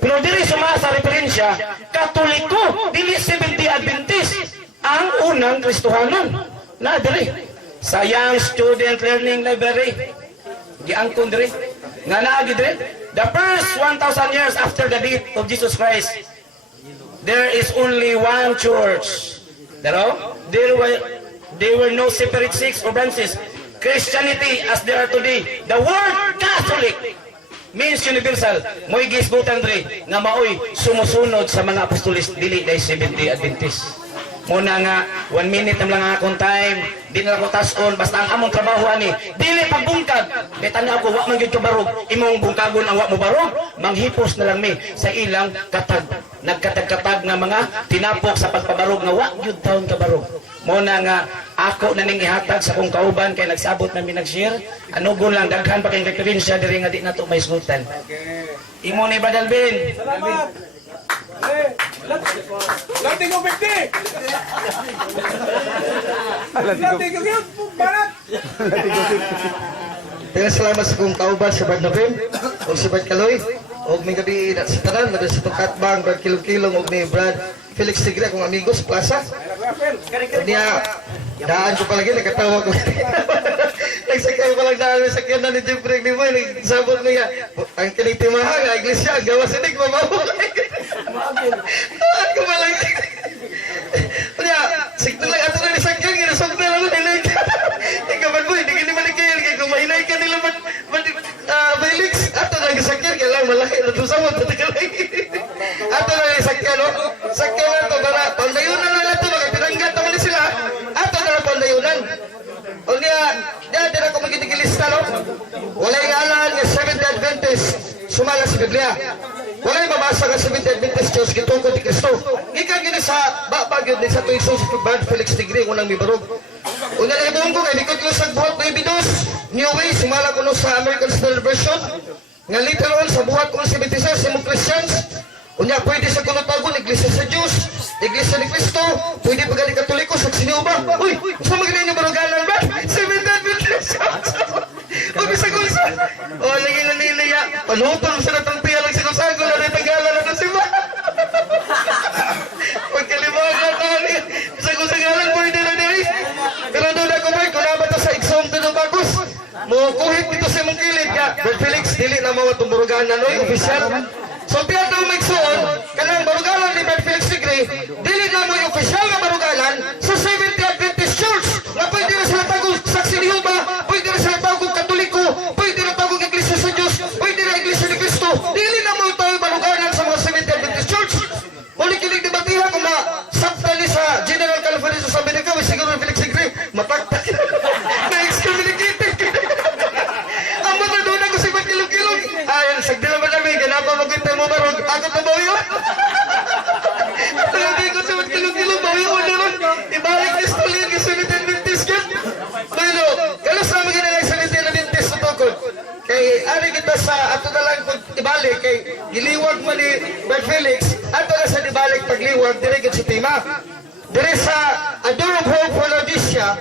Pero diri sumasa referensya, Katoliko, dili Seventh-day Adventist ang unang Kristohanon. Na diri sa Young Student Learning Library. Giangkon diri nga naa gid diri. The first 1,000 years after the death of Jesus Christ, there is only one church. There were no separate sects or branches. Christianity as there are today. The word Catholic means universal. Mo'y gisgutan diri nga maoy sumusunod sa mga apostolis dili dai Seventh-day Adventist. Muna nga 1 minute na lang akong time, di na ako tason basta ang among trabaho ani dili pagbungkag. Kay tanaw ko wa man gyud kabarog, imong bungkagon ang wa mo barog, manghipos na lang mi sa ilang katag. Nagkatag-katag nga mga tinapok sa pagpabarog nga wa gyud taon kabarog. Muna nga ako na ning ihatag sa kong kauban kay nagsabot na mi nag-share. Anugon lang daghan pa kay referensya diri nga di nato may isgutan. Imo ni Badalbin. Salamat. Lating ko 50. Lating ko yun. Barat. Kaya salamat sa kong kauban sa Barnabim o sa Brad Kaloy o may gabi na sa tanan na sa Tukatbang, Brad Kilong-Kilong o ni Brad Felix Tigre akong amigo sa plaza. Niya, daan ko palagi, nakatawa ko. Nagsakay pa lang daan sa sakyan na ni Jeffrey ni Moy, nagsabot niya. Ang kinitimahan nga, iglesia, gawa sinig, mamahulay. Daan ko palagi. Niya, signal lang, ato na ni sakyan, ginasok na lang, hinay ka. Ikaman mo, hindi ka naman ikayan, kaya kung mahinay ka nila, Felix, ato na ni sakyan, kaya lang, malaki, natusawad, pati ka lang. Ato na ni sakyan, no? Sakyan na ito, para, pandayunan na nato, magpinanggat naman sila, ato na lang pandayunan. O niya, din ako magigilista, no? Walay ngalan ng Seventh-day Adventist, sumala sa Biblia. Walay mabasa ng Seventh-day Adventist Church, gitungkod ni Kristo. Ikan yun sa babag yun sa tuwing sa Brad Felix Tigre, unang mibarog. Una lang ito ko, kay likod ko sa buhat ng Ibidos, New Way, sumala ko no sa American Standard Version, nga literal sa buhat ko ng 76, simong Christians. Unya, pwede sa kunutagon, iglesia sa Diyos, iglesia ni Kristo, pwede pagani Katoliko, sa Siniuba. Uy, saan magaling yung baruganan ba? Seventh-day Adventist Church. O, bisa ko isa. O, lagi na nilaya. Panutol sa natampiya lang sinusago na rin Tagalan na siba. Pagkalimagan na ni, bisa ko sa galan, pwede na nila. Pero doon ako ba, kung naman sa exam to ng bagus, kuhit dito sa mong kilid ka. Brad Felix, dili na mga itong baruganan, oy, official. So, tiyan na magsuon, kanang barugalan ni Brad Felix Tigre, dili na mo yung official na barugalan sa Seventh-day Adventist Church. Na pwede na sila tagong Saksi ni Jehovah, pwede na sila tagong Katoliko, pwede na tagong Iglesia sa Diyos, pwede na Iglesia ni Kristo. Dili na mo ito yung barugalan sa mga Seventh-day Adventist Church. Muli kilig debatihan kung na-sabta ni sa General California sa Amerika, may siguro ni Felix Tigre, mataktak. Na-excommunicated. Ang mga doon ako si Kilong-Kilong. Ayan, sagdila ba namin, ganapa mag kita sa ato na lang pag ibalik kay giliwag man ni Brad Felix ato na sa ibalik pagliwag dire gid sa tema. Dire sa A Door of Hope for Laodicea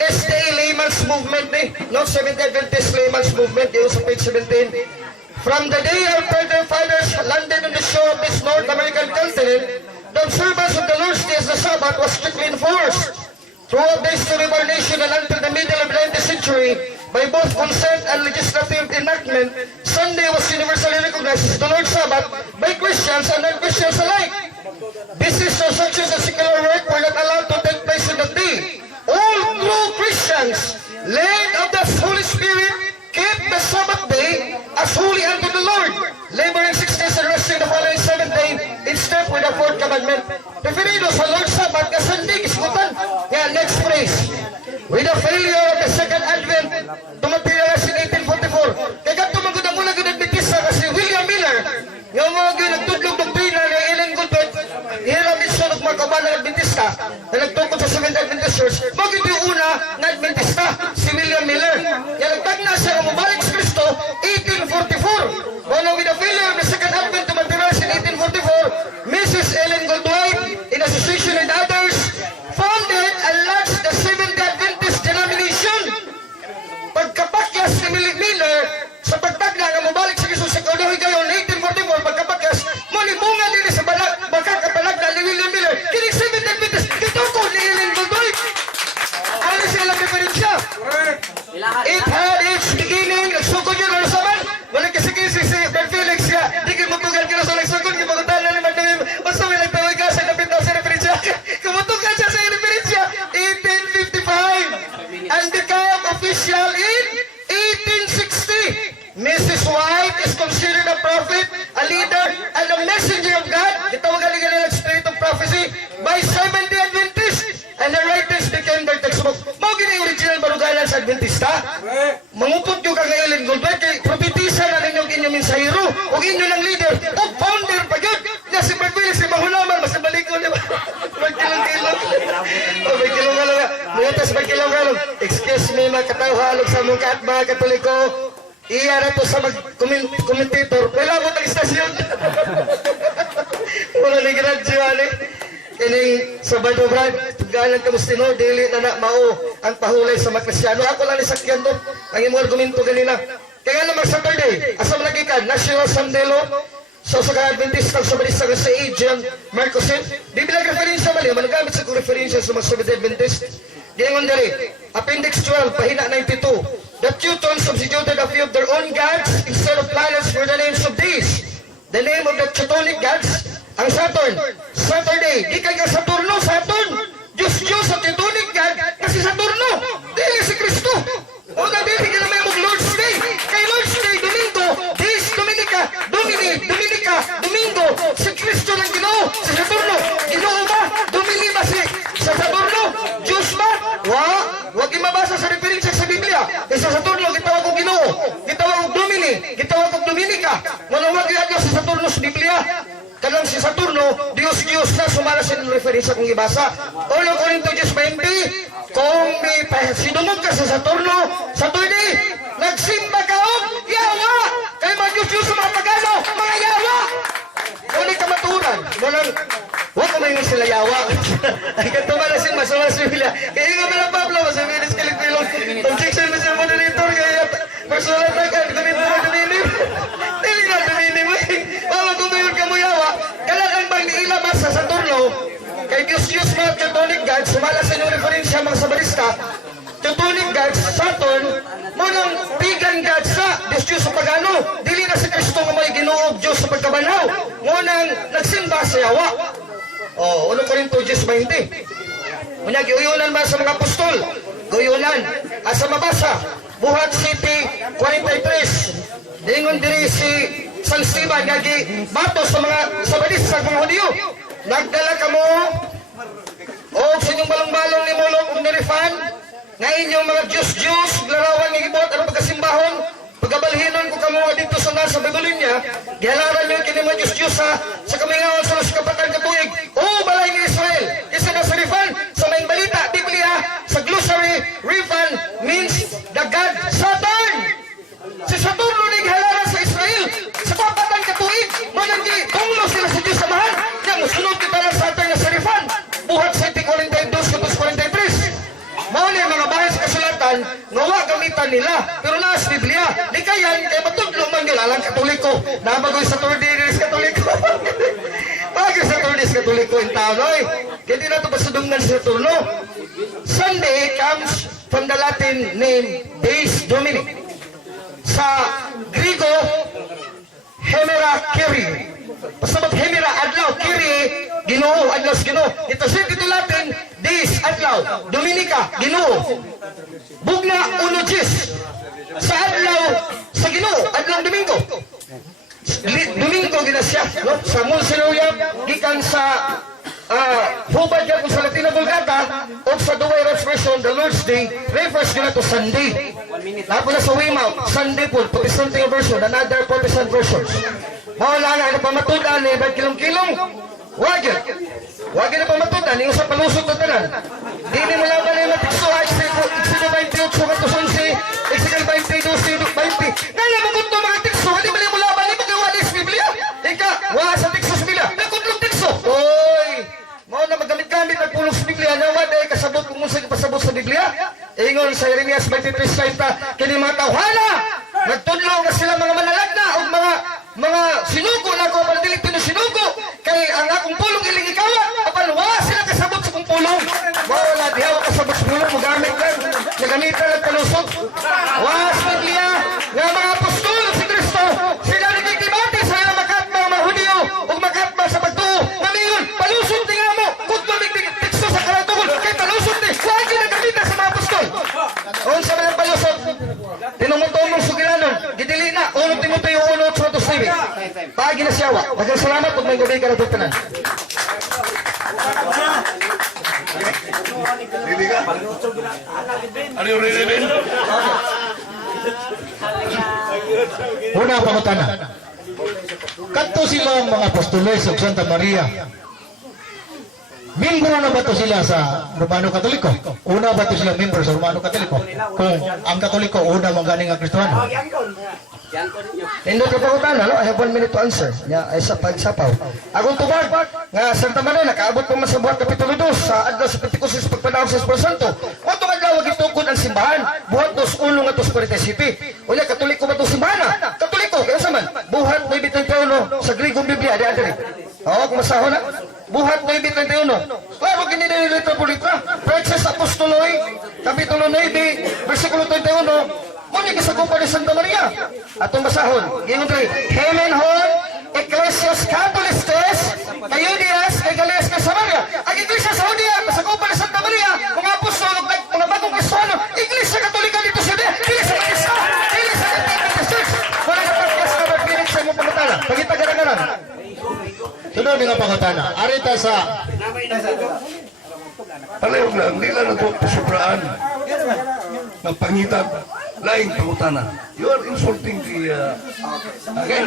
SDA Layman's Movement ni no Seventh Adventist Layman's Movement yung sa page 17. From the day our fathers landed on the shore of this North American continent, the observance of the Lord's Day as the Sabbath was strictly enforced. Throughout the history of our nation and until the middle of the 19th century, by both consent and legislative enactment, Sunday was universally recognized as the Lord's Sabbath by Christians and non-Christians alike. Business transactions and secular work were not allowed to take place on that day. All true Christians, led of the Holy Spirit, keep the Sabbath day as holy unto the Lord, laboring 6 days and resting the following 7th day in step with the 4th commandment. Referido sa Lord's Sabbath ka Sunday, kisgutan. Yeah, next phrase. With the failure of the second advent, tumatirayas in 1844. Kaya tumagod ang mula gud Adventista kasi William Miller, yung mga nagtudlog doktrina ni Ellen Goodwin, hiram isun og mga kauban ng Adventista na nagtungkol sa Seventh Adventist Church, maging yung una na Adventista, si William Miller. Yan nagtagna siya ang mabalik sa Kristo, 1844. When with the failure of the second advent to materialize in 1844, Mrs. Ellen Goodwin, in association with others, founded and launched the Seventh Adventist denomination. Pagkapakyas ni Miller, sa pagtagna nga mabalik sa Kristo sa kaunahoy gayon, 1844, pagkapakyas, bunga din sa pagkakapanagna ni William Miller, kining Seventh Adventist, kituko ni Ellen Goodwin. Ano sila diferensya? It had its beginning, nagsugod yun, ano saman? Walang kasi-kasi si Brad Felix siya, di kayo mapugal ka na sa nagsugod, kipagutan na naman namin, basta may nagtawag ka sa napit na sa referensya, kumutugan siya sa referensya, 1855, and became official in 1860. Mrs. White is considered a prophet, a leader, and a messenger of God, gitawagan nila ng spirit of prophecy, by 70 Adventists, and her writings became their textbook. Mao gini original baruganan sa Adventista. Mangupot yung kang Ellen Goldberg, kay propetisa na ninyong inyong mensahero, o inyo ng leader, o founder pa yun. Na si Brad Felix, si Mahulaman, mas nabalikon niya. Magkilong-kilong. O, may kilong-kilong. Mutas magkilong-kilong. Excuse me, mga katawhalog sa mong kat, mga katoliko. Iya na to sa mag-commentator. Wala mo tang istasyon. Wala ni graduan eh. Kining Sabado Brad, galang kamustino, dili na mao ang pahulay sa mga Kristyano. Ako lang nisakyan to. Ang imong argumento ganina. Kaya naman Saturday, asam lagi ka, National Sunday Law, so sa ka-Adventista, sa balista ka sa Adrian Marcosin, di bilang referensya mali, managamit sa referensya sa mga Seventh Adventist. Diyangon dali, Appendix 12, pahina 92. The Teutons substituted a few of their own gods instead of planets for the names of these. The name of the Teutonic gods, ang Saturn, Saturday, di kay ka Saturno, Saturn. Diyos sa Teutonic God, kasi Saturno, dili si Kristo. O na dili ka na may Lord's Day. Kay Lord's Day, Domingo, Dies Dominica, Dominica, Domingo, si Kristo ng Ginoo, si Saturno. Ginoo ba? Domini ba si sa Saturno? Diyos ba? Wag imabasa sa referensya sa Biblia. Kay sa Saturno, gitawag ko Ginoo, gitawag ko Domini, gitawag ko Dominica. Manawag yan sa Saturno sa Biblia. Kanang si Saturno, Diyos na sumala sa referensya kong ibasa. Ulo Corintios 20, kung may sinumog ka sa Saturno, Saturday, nagsimba ka o yawa! Kaya mga Diyos sa mga pagano, mga yawa! Muli ka maturan, munang, huwag ko maingin sila yawa. Ay katuma na siya, masama sa Biblia. Kaya nga pala Pablo, masabi rin sa kaligpilong, objection mo siya moderator, kaya personal attack, komento mo duminim. Dili na duminim, wala tumayon ka mo yawa. Kailangan bang ilabas sa Saturno, kay Diyos mga Teutonic gods, sumala sa inyong referensya mga sabarista, Teutonic gods, Saturn, munang pagan gods sa Diyos sa pagano, dili na si Kristo nga may Ginoo Diyos sa pagkabanaw, munang nagsimba sa yawa. O, 1 Corintios 20. Muna, giuyunan ba sa mga apostol? Guyunan. Asa mabasa, Buhat City 43. Dingon diri si San Esteban, gagi bato sa mga sabarista, mga Hudiyo. Nagdala ka mo o sa inyong balong-balong ni Molok kung nirifan nga inyong mga Diyos larawan ng ibot ano pagkasimbahon pagkabalhinon ko kamo dito sa nasa Babylonia gihalaran nyo kini mga Diyos sa kamingawan sa los kapatan katuig o balay ni Israel isa na sa rifan sa maing balita Biblia sa glossary rifan means the God Saturn si Saturno ni Musunod kita lang sa atin na serifan. Buhat sa 42 kutos 43. Mao ni mga bahay sa kasulatan, ngawa gamitan nila. Pero naa sa Biblia, di kayan, kaya matudlo man nila lang Katoliko. Nabagoy sa Turdinis Katoliko. Bagay sa Turdinis Katoliko in town, oy. Kaya di na ito pasadungan sa turno. Sunday comes from the Latin name Deus Domini. Sa Griego, Hemera Kyrie. Pasabot Hemera adlaw, Kyrie, Ginoo, adlaw sa Ginoo. Ito sa ito Latin, Deus adlaw, Dominica, Ginoo. Bugna uno Diyos. Sa adlaw sa Ginoo, adlaw Domingo. Domingo gina siya, no? Sa Monsignorium, gikan sa hubad yan kung sa Latina Vulgata o sa Duwayras version, the Lord's Day, refers nila to Sunday. Tapos na sa Weimouth, Sunday po, Protestanting version, another Protestant versions. Mawala nga, ano pa matudan, eh, ba't kilong-kilong? Wagin. Wagin na pa matudan, yung sa palusot na tanan. Di ni mo lang ba na yung matikso, Exedo 28, katos 11, Exedo 22, 20. Ngayon, magut mo mga tikso, hindi mo lang mo lang ba, hindi mo gawa sa Biblia. Ika, wala sa tikso sa Biblia, nakutlong tikso. Oy! Mao na magamit-gamit ang pulong sa Biblia, nawa dahil kasabot kung musag pasabot sa Biblia. Ingon sa Jeremias 23:30, kini mga tawhana, nagtudlo nga sila mga manalagna o mga sinugo na ko, para dili pino sinugo, kay ang akong pulong iling ikawa, apan wa sila kasabot sa kong pulong. Mao na dihaw kasabot sa pulong, magamit lang, nagamitan at kalusot. Wa sa Biblia, nga mga apostol si Kristo, sila nagkikibati sa ilang makatma mga Hudyo, o makatma sa pagtuo, namingon, palusot ni nga mo, kung tumigtikso sa karatungol, kay palusot ni, wagi nagkamita sa mga apostol. Oon sa mga palusot, tinumutomong sugilanon, gidili na, 1 Timoteo 1:8-9. Pagi na siyawa, magang salamat pag may gabi ka na dutanan. Ano yung rin? Una pangutana. Kadto sila ang mga apostoles sa Santa Maria. Membro na ba to sila sa Romano Katoliko? Una ba to sila membro sa Romano Katoliko? Kung ang Katoliko, una mong ganing ang Kristiyano. Hindi ka pangutan, ano? I have 1 minute to answer. Ay sa pagsapaw. Akong tubag, nga Santa Maria, nakaabot pa man sa buhat Kapitulo 2, sa adlaw sa Pentecostes pagpanaw sa Espiritu Santo. O itong adlaw, gitukod ang simbahan, buhat 2:1 nga 2:47. O niya, Katoliko ba itong simbahan? Katoliko, kaya sa man, buhat 9:21 sa Grigong Biblia, di adari. Oo, kumasahon na. Buhat 9:21. Klaro, gininilita po litra. Prexes Apostoloi, Kapitulo 9, versikulo 21. Muna kasagupan ni Santa Maria. Atong basahon. Gingon kay Hemen hon, Ecclesias Catholistes, Kayudias, kay Galias, kay Samaria. Ang Iglesia sa Saudia, kasagupan ni Santa Maria, mga apostol, mga bagong Kristiyano, Iglesia Katolika dito sa Saudia, dili sa Iglesia, dili sa Church. Wala na pagkas na magpinig sa imong pangutana. Pagitagaranan. Sunod nga pangutana. Arita sa Palayog lang, hindi lang ito pasubraan. Nagpangitan, laing pangutana. You are insulting the... again.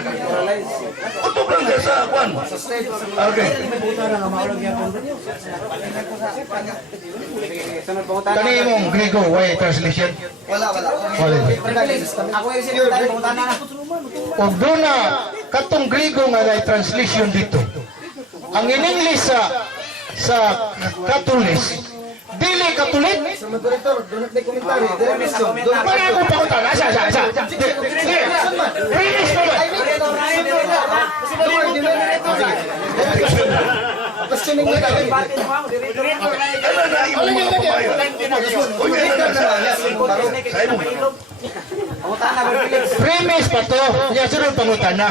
Utok lang ka sa kwan. Okay. kani mong Griego way translation. Wala. Wala. Ako yung sinunod, pumunta na. Og doon na katong Griego nga na translation dito. Ang in English sa Katolis, dili Katolik. Sa moderator, doon natin komentary. Para ko pangutan. Asa. Finish naman. Questioning mo tayo. Kailan na yung mga papayo? O yan na sa... Premise pa to. Niya sunod pangutan na.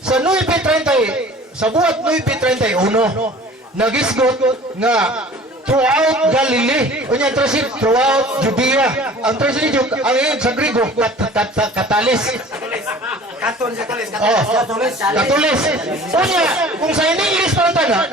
Sa 9:30, sa buhat 9:31, nagisgot nga throughout Galilee. O niya translate, throughout Judea. Ang translate, ang sa Griego, katalis. Oh, katolis. O niya, kung sa English pangutana,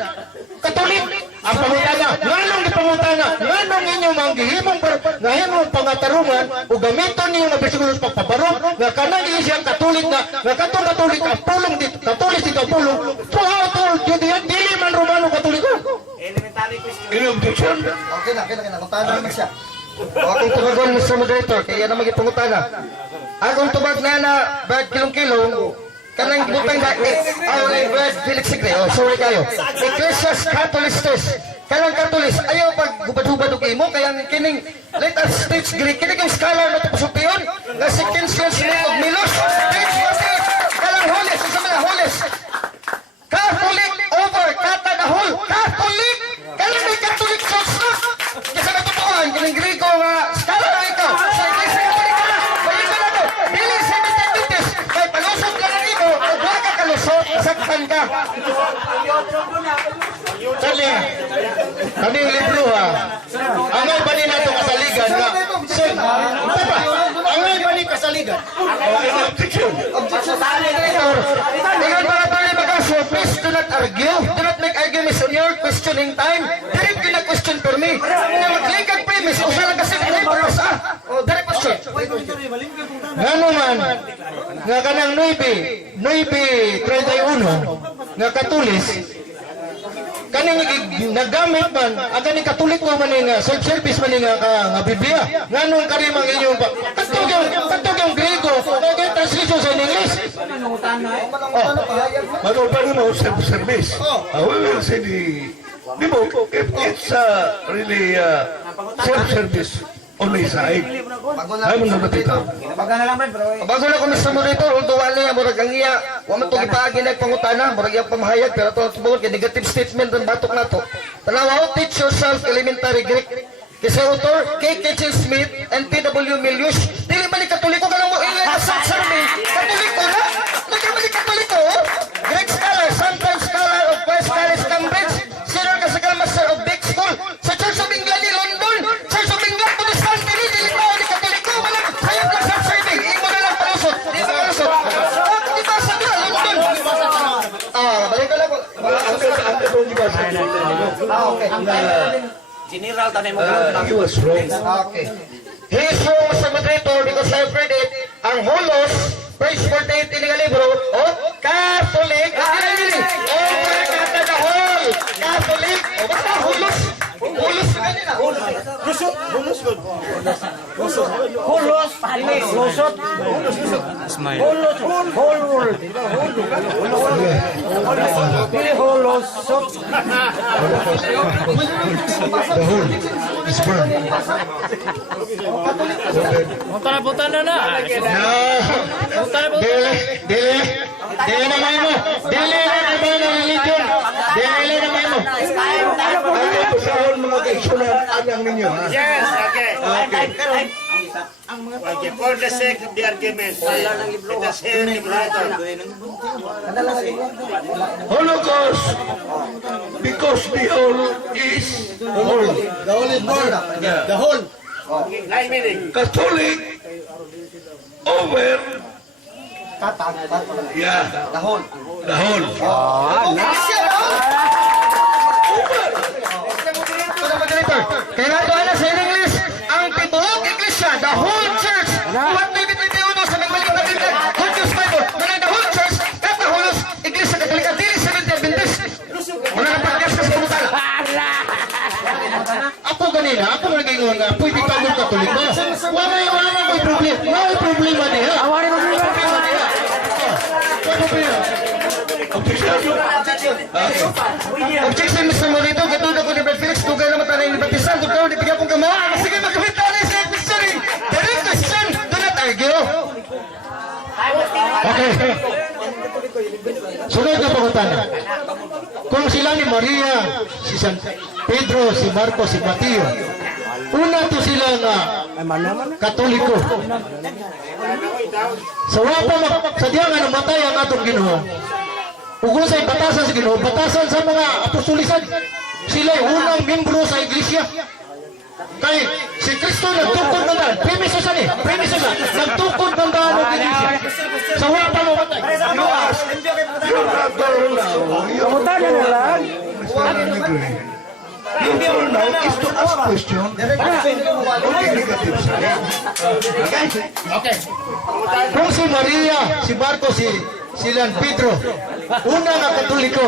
Katolik. Ang pangutana, nganong gipangutana, nganong inyo manggihimong ngahimong pangatarungan o gamiton niyo nga bersikulo sa pagpabarong nga kanang siyang Katolik na katong Katolik ang pulong dito, Katolik dito ang pulong. Throughout all Judea, dili man Romano Katoliko. Any objection? Okay na. Kutana naman siya. O akong tubagon, Mr. Moderator, kaya na magipangutana. Akong tubag na Brad Kilong-Kilong, kanang butang na Brad Felix Sigre. Oh, sorry kayo. Ecclesias Catholicus. Kanang Katolis ayaw pag gubad-hubad og imo kaya kining let us teach Greek kini kang scholar na tapusupion na si Kinsian Smith of Milos. Teach us kanang holis sa mga holis. Catholic over katagahol. Catholic. Kanang may Catholic church na. Kasi natutuhan kining Grego nga scholar na ikaw. Sa Iglesia Katolika na. Balikan na to. Dili sa Methodist. Kay palusot ka na ito. O huwag ka kalusot. Saktan ka. Kani libro ha. Angay ba ni nato kasaligan nga? Sir, angay ba ni kasaligan? Objection. Ingat mga tayo mag-aso, please do not argue. Do not make arguments on your questioning time. Direct ka na question for me. Nga mag-link premise. O siya lang kasi hindi pa sa. O, direct question. Ngano man, nga kanang 9:31 nga Katolis, kaning nagamit man ang kaning Katoliko man nga self-service man nga Biblia nganong karimang inyong katog yung Grego kay translation sa English Ano pa rin mo self-service? We will say the book, if it's really self-service on my side, ay mo na matitaw. Bago na kami sa monitor, although wala niya, murag ang iya, wala man itong ipaagi na pangutana, murag iyang pamahayag, pero ito tubod, kaya negative statement ang batok na to. Tanawa, teach yourself elementary Greek. Kasi author, K. Kitchen Smith and P.W. Milius, dili ba ni Katoliko ka lang mo ingay na survey? Katoliko na? Dili ba ni Katoliko? Greek scholar, sometimes scholar of Christ College, Cambridge, senior kasakal master of Dick School, sa Church of England ni London, Church of England, Protestant, dili ba ni Katoliko? Malang sayang ka sa survey, imo na lang palusot. Di ba palusot? Di ba sa London? Balik ka lang. Okay. General tanay mo. He was wrong. Okay. He is wrong sa moderator because I've read it. Ang Holos, page 48 ini nga libro, Catholic, Katagahol, Catholic, basta Holos, Holos na ganyan. Lusot. is burned. Punta na na. Dili na may mo. Dili na may mo religion. Dili na may mo. Ito sa mga kaisunan, anyang ninyo. Yes, okay. Okay, for the sake of the argument, let us hear the brother. Holocaust, because the whole is whole. The whole is burned. The whole. Nine meaning. Catholic over the whole. Kaya nga doon na sa English, ang tibuok Iglesia, the whole church, what may bititiuno sa nagbalik na Biblia, Good News Bible, na the whole church, Kataholos, Iglesia Katolika, dili 70 Adventist. Wala na pagkas sa pumutala. Ako ganina, ako nag-ingon nga, pwede ka ng Katoliko. Wala may problema. Wala problema niya. Wala problema niya. Wala problema. Objection, Mr. Morito, katulad ko ni Brad Felix, tugay naman tayo ni Batisan, kung ikaw, di bigyan kong kamawa. Sige, magkabit tayo na sa question. Direct question, do not argue. Okay. Sunod na pangutan. Kung sila ni Maria, si San Pedro, si Marco, si Mateo, una to sila nga Katoliko. Sa wapa sa diya nga namatay ang atong Ginoo. Ug sa batasan sa Ginoo, batasan sa mga apostolisan, sila unang membro sa iglesia. Kay si Kristo nagtukod ng daan. Premises sa ni. Premises sa. Nagtukod ng daan ng iglesia. Sa wapa mamatay. You're not going now. Your turn now is to ask question on the negative side. Kung si Maria, si Marco, si Silan Pedro, una nga Katoliko.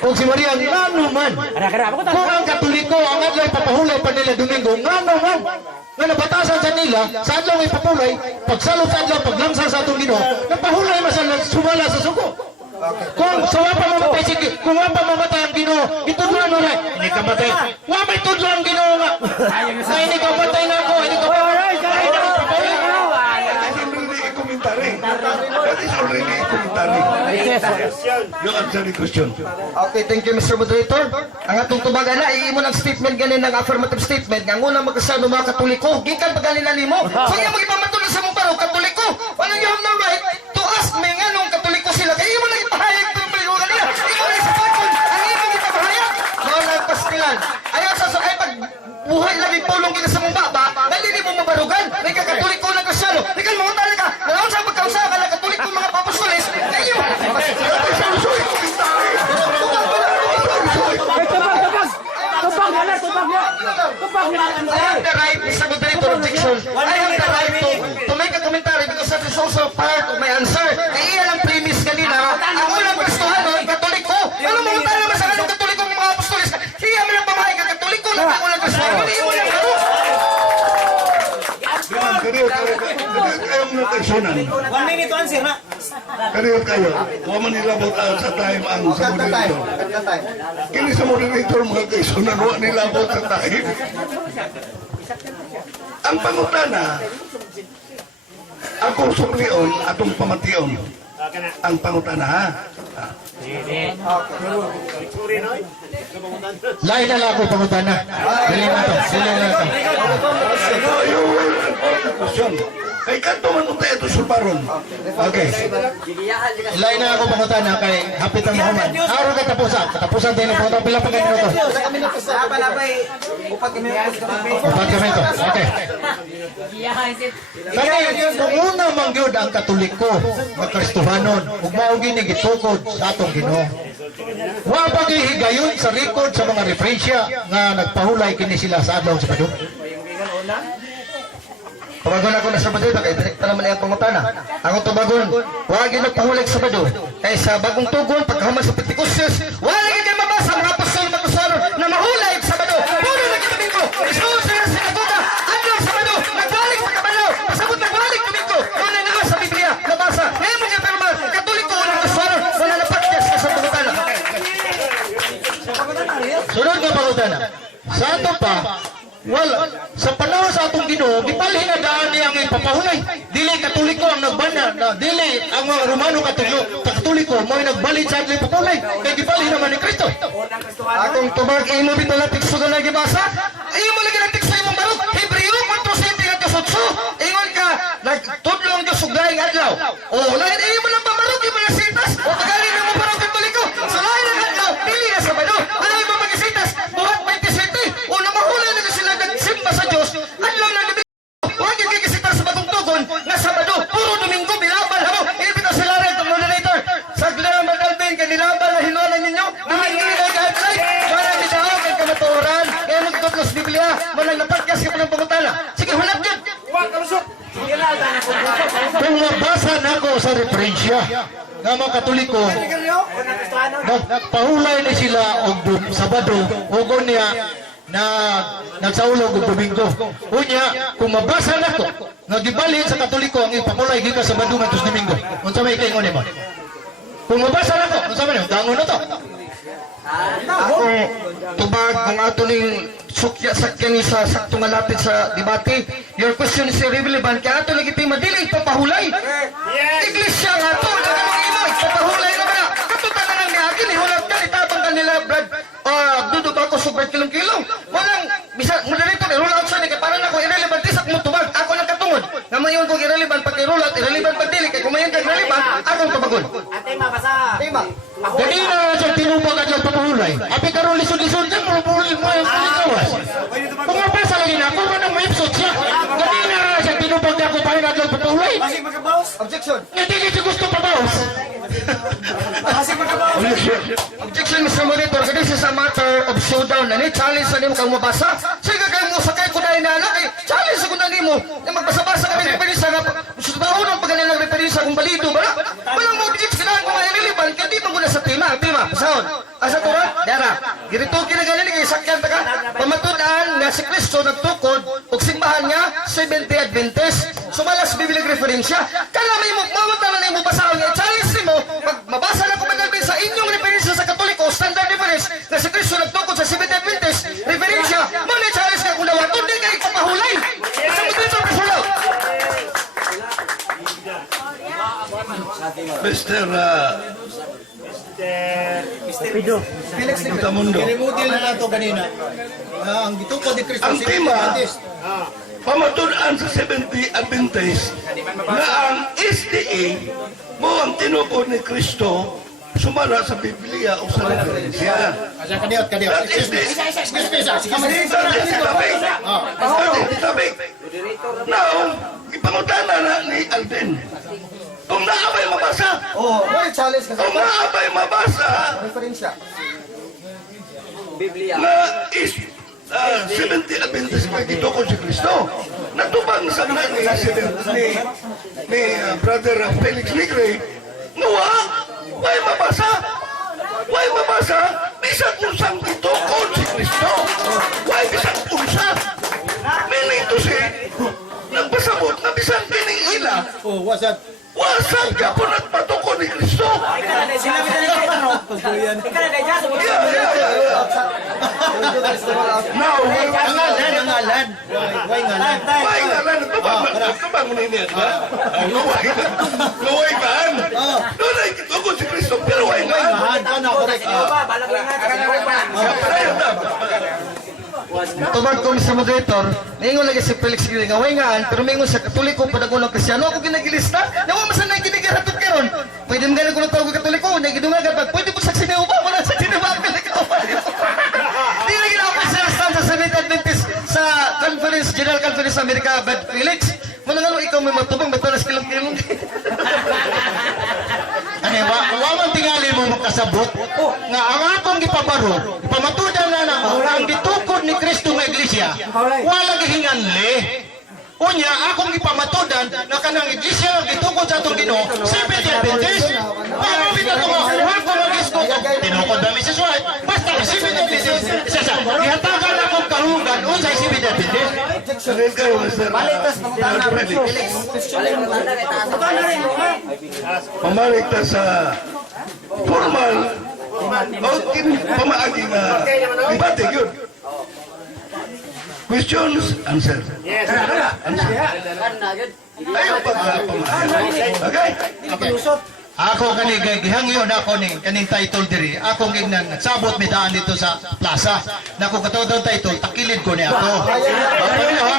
Kung si Maria, ngano man. Kung ang Katoliko, ang adlay papahulay pa nila Domingo, ngano man. nga nabatasan sa nila, sa adlaw may papulay, pagsalot sa adlaw, paglamsan sa atong Ginoo, napahulay masala sumala sa suko. Kung sa wapa mamatay sige, kung wapa mamatay ang Ginoo, itudlan mo na. Ini ka matay. Wa may tudlan ang Ginoo nga. Sa ini ka matay na ako, ini ka That is already a commentary. That is already a commentary. You answer the question. Okay, thank you, Mr. Moderator. Ang atong tubagan na, iimo ng statement ganin ng affirmative statement nga ngunang magkasano mga Katoliko, gikan pa ganin na nimo. So yung magipamatuloy sa mong baro, Katoliko, walang you have no right to ask me nga nung Katoliko sila. Kaya imo lang ipahayag ng paligo kanila. Imo lang ipahayag, ang imo ipahayag. Mga nagpastilan. Ayaw sa ay pag buhay lagi pulong kita sa mong baba, dali mo mabarugan. May Katoliko na Kristyano. Ikaw mo talaga. Nalaon sa pagkausa ka na Katoliko mga papastolis. Kayo. I have the right, Mr. Moderator, objection. I have the right to make a commentary because that is also part of my answer. Kaya iyan ang premise kanina. Ang unang Kristohano, Katoliko. Ano mo tayo naman sa kanong Katoliko ng mga apostolis? Siya mo lang pamahay ka Katoliko na ang unang Kristohano. Hindi mo lang ano. Kayo mga kaisonan. 1 minute to answer na. Kayo. Huwag man nilabot sa time ang sa moderator. Kini sa moderator mga kaisonan, huwag nilabot sa time. Ang pangutana, akong suplion, atong pamation. Ang pangutana, ha? Lain na lang ako pangutana. Dili na to, dili na to. You will report the question. Kay kanto man mo tayo ito sulparon. Okay. Lain na ako pangutana kay Hapitan Muhammad. Araw ka tapusan. Katapusan din ang pangutana. Pila pa kayo minuto? Upat ka minuto. Okay. Kaya kung una mangyod ang Katoliko, mga Kristohanon, ug mao gini gitukod sa atong Ginoo. Wa pa gihigayon sa record sa mga referensya nga nagpahulay kini sila sa adlaw sa Sabado. Tubagon ako na sa Sabado, kaya direkta naman ang pangutana. Ako tubagon, huwag yung nagpahulig sa Sabado. Kaya sa bagong tugon, pagkahaman sa Pentecost, wala kayo mabasa mga apostol magkusaro na mahulay sa Sabado. Puro na kitabing ko, isuon sila sa sinagoga, adlaw sa Sabado, nagbalik sa kabalaw, pasabot nagbalik tuming ko, wala na sa Biblia, nabasa. Ngayon mo yung perma, Katoliko, walang kusaro, wala na podcast sa pangutana. Sunod nga pangutana. Sa ato pa, wala, sa panahon sa atong Ginoo, gipalhin na daan niya ang ipapahulay. Dili Katoliko ang nagbana, dili ang mga Romano Katoliko mo nagbalit sa atong ipapahulay. Kaya gipalhin naman ni Kristo. Akong tubag, imo bitaw na tikso na nagibasa. Imo lagi na tikso imong barok. Hebreo 4:7 at 8. Ingon ka, nagtudlong Diyos ug laing adlaw. O, lain imo lang pamarok, imo na sitas. O, tagalin mo barok Katoliko. Sa lain ang adlaw, dili na Sabado. Ay mo magisitas, buhat 27. O, namahulay na sila nagsimba sa Diyos. Adlaw na gabi. Huwag yung gigisitas sa bagong tugon na Sabado. Puro Domingo, bilabal mo. Ibig na sila rin, itong moderator. Sa Glenn Madalpin, kanilabal na hinualan ninyo. Domingo na guideline. Walang bitaw, kay kamatuoran. Kaya magtutlos Biblia. Walang napagkas ka pa ng pangutana. Sige, hulap yan. Kung mabasa na ako sa referensya nga mga Katoliko, nagpahulay na sila og Sabado, ug niya na nagsaulog og Domingo. Unya, kung mabasa na ko nga gibalhin sa Katoliko ang ipapulay gikan sa Sabado ngadto Domingo. Unsa may kaingon nimo? Kung mabasa na ko, unsa man dangon na to? Ako, tubag ang ato ning sakyan sa sakto nga lapit sa debate. Your question is irrelevant. Kaya ato legitima dili ipapahulay. Iglesia nga to, nagamang imo, ipapahulay na ba? Katutan na lang ni Agin, ihulap ka, itabang ka nila, Brad. Dudot ako super kilong-kilong. Walang, bisa, moderator, i-roll out siya ni, kaya parang ako irrelevant, isak mo tubag, ako nang katungod. Nga mayon kong irrelevant pag i-roll out, irrelevant pag dili, kaya kung mayon kang irrelevant, akong tubagon. Tema. Dili na siya tinubag at nagpapahulay. Api karon lisod-lisod dyan, pulpulin mo yung kalikawas. Kung mabasa lagi na, kung anong episode siya, dili na siya tinubag na ako pa rin at nagpapahulay. Objection. Hindi siya gusto pa bawas. Objection, Mr. Monitor. This is a matter of showdown na ni. Challenge na nimo kang mabasa. Sige kayo mo sakay ko na inaanak eh. Challenge ko na nimo. Na magbasa-basa kami ng referensya na susubaho ng paggaling ng referensya kung balido ba na? Walang mo object sila kung irrelevant. Kaya di mo muna sa tema. Tema. Pasahon. Asa to ra? Yara, girito kinagalili kay sakyan ta ka. Pamatud-an nga si Kristo nagtukod ug simbahan nga Seventh Day Adventist. Sumalas biblical referensya. Kala may mo mamatanan nimo basahon nga challenge nimo pag mabasa na ko sa inyong referensya sa Katoliko standard reference nga si Kristo nagtukod sa Seventh Day Adventist referensya mo ni challenge ka kung daw di kay kapahulay. Sa mutud sa Kristo. Mr. Mutamundo. Kinimudil na nato kanina. Ang gitukod ni Kristo Ang si tema, Adventist. pamatud-an sa 70 Adventist na ang SDA mo ang tinukod ni Kristo sumala sa Biblia o sa referensya. Asa kadiot. That is the Excuse me, sir. That is the topic. That is the topic. Now, ipangutana na ni Alden. Kung naabay mabasa, Oh, mo challenge ka kung naabay mabasa referensya. na is 70 Adventist na gitukod si Kristo. Natubang sa na ni Brother Felix Negre, nawa, why mabasa? Why mabasa? Bisag unsang gitukod si Kristo. Why bisag unsa? Meaning to say, nagpasabot na bisag piningila, Oh, what's that? wasag ka po nagpatukod ni Kristo. Now, Ngalan. Why ngalan? why nga lang, nagtubang mo ninyo, di ba? Luway kaan. Doon ay kitukod si Kristo, pero why nga? Correct. Tubag ko sa moderator, ningon lagi si Felix Gili nga wayngaan, pero mingon sa Katoliko padagunang Kristiyano ako ginagilista. Nawa masan na ginigiratod karon. Pwede mo ganun ko tawag Katoliko, na gidungagan pag pwede mo saksi na upa, wala saksi na upa. Di lagi na ako sa stand sa Seventh Adventist sa conference, General Conference America, Bad Felix. Manangalo ikaw may matubang, matalas kilong-kilong. Ani wa man tingali mo makasabot nga ang akong gipabaro pamatudan na nako ang gitukod ni Kristo nga iglesia wala gihinganli unya akong gipamatudan na kanang iglesia nga gitukod sa atong Ginoo Seventh Day Adventist para bitaw ko wa ko magisko tinukod ba Mrs. White basta Seventh Day Adventist sa gihatagan akong kahugan unsay Seventh Day Adventist Sabihin kayo, Mr. Pamalik ta sa formal o pamaagi na debate yun. Questions, answer. Yes. Answer. Ayaw pag-pamaagi. Okay? Ako kani gihangyo na ako ning kaning title diri. Ako gignan nagsabot mi daan dito sa plaza. Nako katawag title takilid ko ni ako.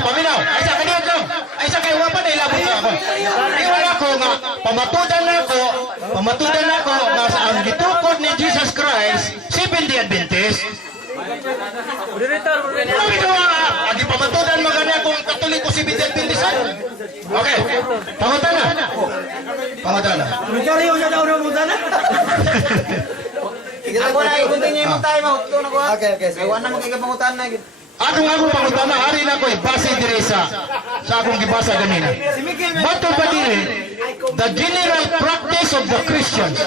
Paminaw. Ay sa kaniyod lang. Ay sa kay wa pa na ilabot ako. Iwala ko nga pamatudan ako nga sa ang gitukod ni Jesus Christ Seventh Day Adventist. Sabi ko nga, agi pamatudan magani akong Katoliko Seventh Day Adventist. Okay. Pangutana. Ako na i-continue mo tayo mo. Okay. Iwan na magkikapangutan na. Akong pangutana, hari na ko base dire sa akong gibasa ganina. Bato ba dire, the general practice of the Christians.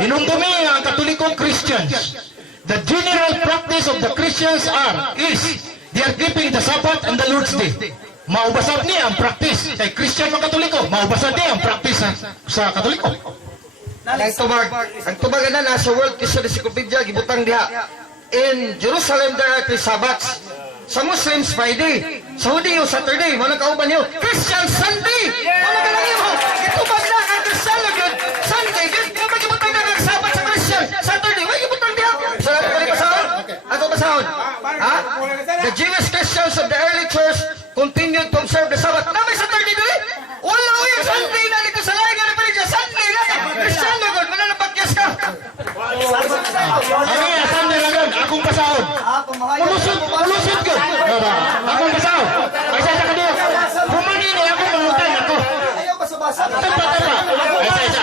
Hinumdumi ang Katolikong Christians. The general practice of the Christians is they are keeping the Sabbath and the Lord's Day. Maubasad niya ang practice kay Christian o Katoliko. Maubasad niya ang practice sa Katoliko. Ang tubag na nasa World Christian Encyclopedia gibutang diha. In Jerusalem there are 3 Sabbaths. Sa Muslims Friday, sa Hudiyo Saturday, wala kauban niyo. Christian Sunday. Wala ka lang yun. Itubag na ang Christian gyud Sunday gyud. Kapag gibutang na ang Sabbath sa Christian Saturday, wala gibutang diha. Sa basahon. Ako basahon. Ha? The Jewish Christians of the early church continued to observe the Sabbath. Na may Saturday dili? Wala o yung Sunday na dito sa lahi nga referensya. Sunday na. Christian na gud. Mananapagyas ka. Ano yan? Sunday lang yun. Akong basahon. Ulusot ko. Akong basahon. Ay sa kanyo. Pumanini ako mangutan ako. Ayaw basa-basa. Tapa. Ay sa.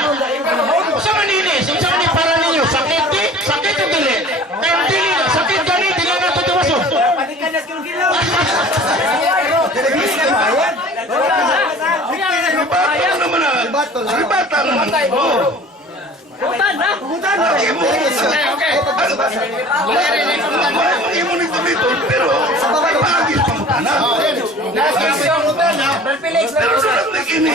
Sa manini. Sa manini para ninyo. Sakit di. Sakit o dili. Kaya dili na. Sakit gani. Dili na ito tuwaso. Ribata naman. Imo nito dito, pero paagis pangutana. Pero sa nagkini,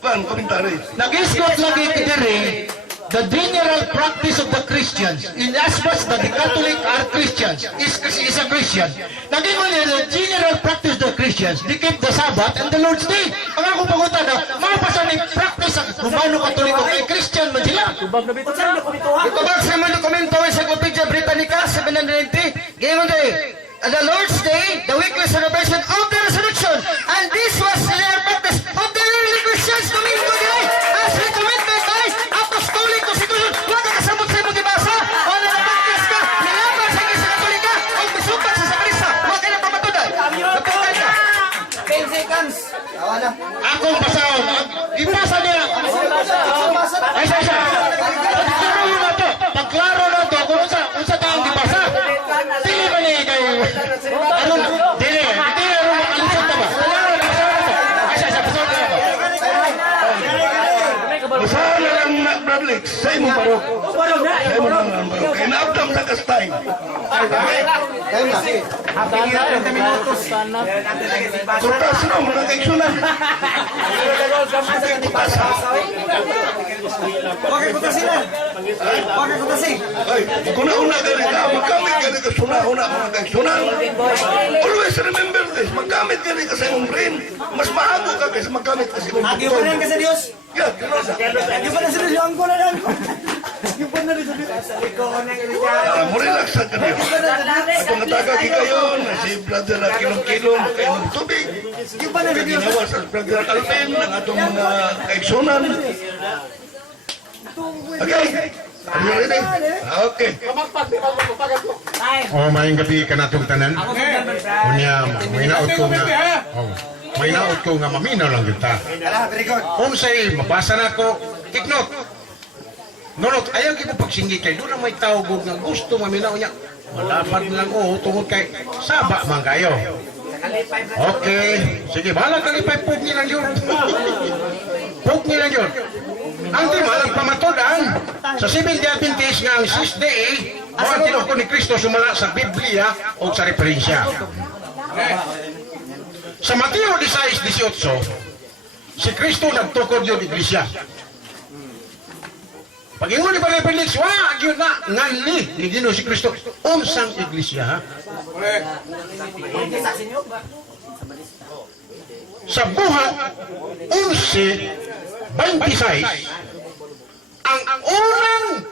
Juan, komentary. Nag-isgot lagi diri the general practice of the Christians, in as much that the Catholic are Christians, is a Christian. Naging the general practice of the Christians, they keep the Sabbath and the Lord's Day. Ang akong pagutan na, mapasa ni practice ang Romano Katoliko kay Christian man sila. Itubag sa mga dokumento sa Encyclopedia Britannica 790, given the Lord's Day, the weekly celebration of the resurrection, and this was their practice of the early Christians Domingo Day, as recommended by Apostolic Constitution. Huwag ka kasabot sa imong gibasa, o nanapractice ka, nilaban sa Iglesia Katolika, o bisukan sa Sakrista, huwag ka na pamatudan. Napagay ka. 10 seconds. Tawa na. Akong basahon, ipasa niya. Ay, sa. Pagklaro na to, kung sa taong dibasa. Dili ba niya kay... Aron, dili aron makalusot na ba? Ay, sa, basahon na ako. Masahala lang na, Bradley, sa imong barok. Sa imong lang ang barok. Kaya naabdam sa kastay. Kurtas na, mga kaigsunan. Huwag kayo kutasin na. Huwag kayo kutasin. Ay, kuna-una gani ka, magkamit gani ka suna-una mga kaigsunan. Always remember this, magkamit gani ka sa imong brain. Mas mahago ka kaysa magkamit ka sa imong Agyo pa na ka sa Diyos. Yeah, Agyo pa na sa Diyos. Yung angko na lang. Agyo pa na rin sa Diyos. mo relax sa kanil. At ang natagagi kayo, na si brother na kilong-kilong, kayo ng tubig. Agyo pa na sa Diyos. Ginawa sa brother Alvin, ng atong mga kaigsunan. Okay? Are you ready? Okay. Oh, maayong gabi ka natong tanan. Unya, may naot ko nga. Oh, may naot ko nga maminaw lang kita. Kung sa'y mabasa na ko, take note. Nonot, ayaw kita pagsinggi kay doon na may tawag nga gusto maminaw niya. Malapad lang tungod kay saba man kayo. Okay, sige, bahala kalipay, pug nilang yun. Pug nilang yun. Ang timalang pamatudan sa Seventh-day Adventist nga ang 6th day, ang tinuko ni Kristo sumala sa Biblia o sa referensya. Sa Mateo 16:18, si Kristo nagtukod yung iglesia. Pag-ingon ni Padre Felix, wag yun na nganli ni Gino si Kristo. Unsang iglesia, ha? Sa buhat 11:26, ang unang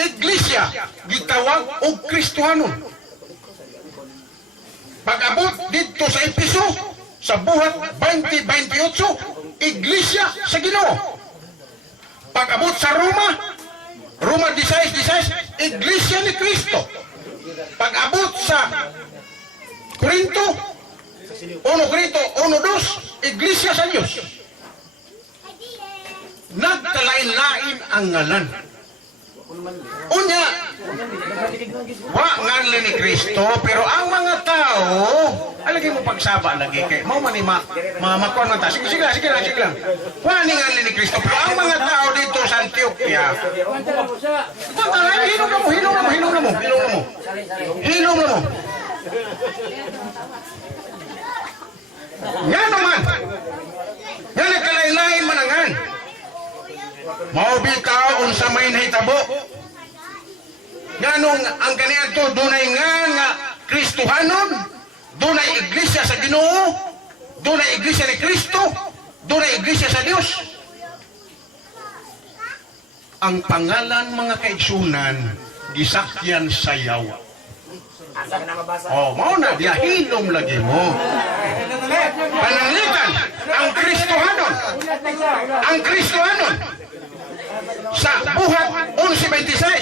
iglesia gitawag og Kristohanon. Pag-abot dito sa Episo, sa buhat 20:28, iglesia sa Ginoo. Pag-abot sa Roma 16:16, iglesia ni Kristo. Pag-abot sa Korinto 1:2, iglesia sa Diyos. Nagkalain-lain ang ngalan. Unya, wa nganli ni Kristo, pero ang mga tao, alagay mo pagsaba lagi kay mau man ni makuan man ta. Sige lang. Wa ni nganli ni Kristo, pero ang mga tao dito sa Antioquia. Hilom na mo. Nga naman, nga nagkalain-lain manangan. Maubitaw unsa may nahitabo. Nganong ang kaniadto dunay nga Kristohanon, dunay iglesia sa Ginoo, dunay iglesia ni Kristo, dunay iglesia sa Dios. Ang pangalan mga kaigsunan gisakyan sa yawa. Oh, mao na diya hilom lagi mo. Pananglitan ang Kristohanon sa buhat 11:26,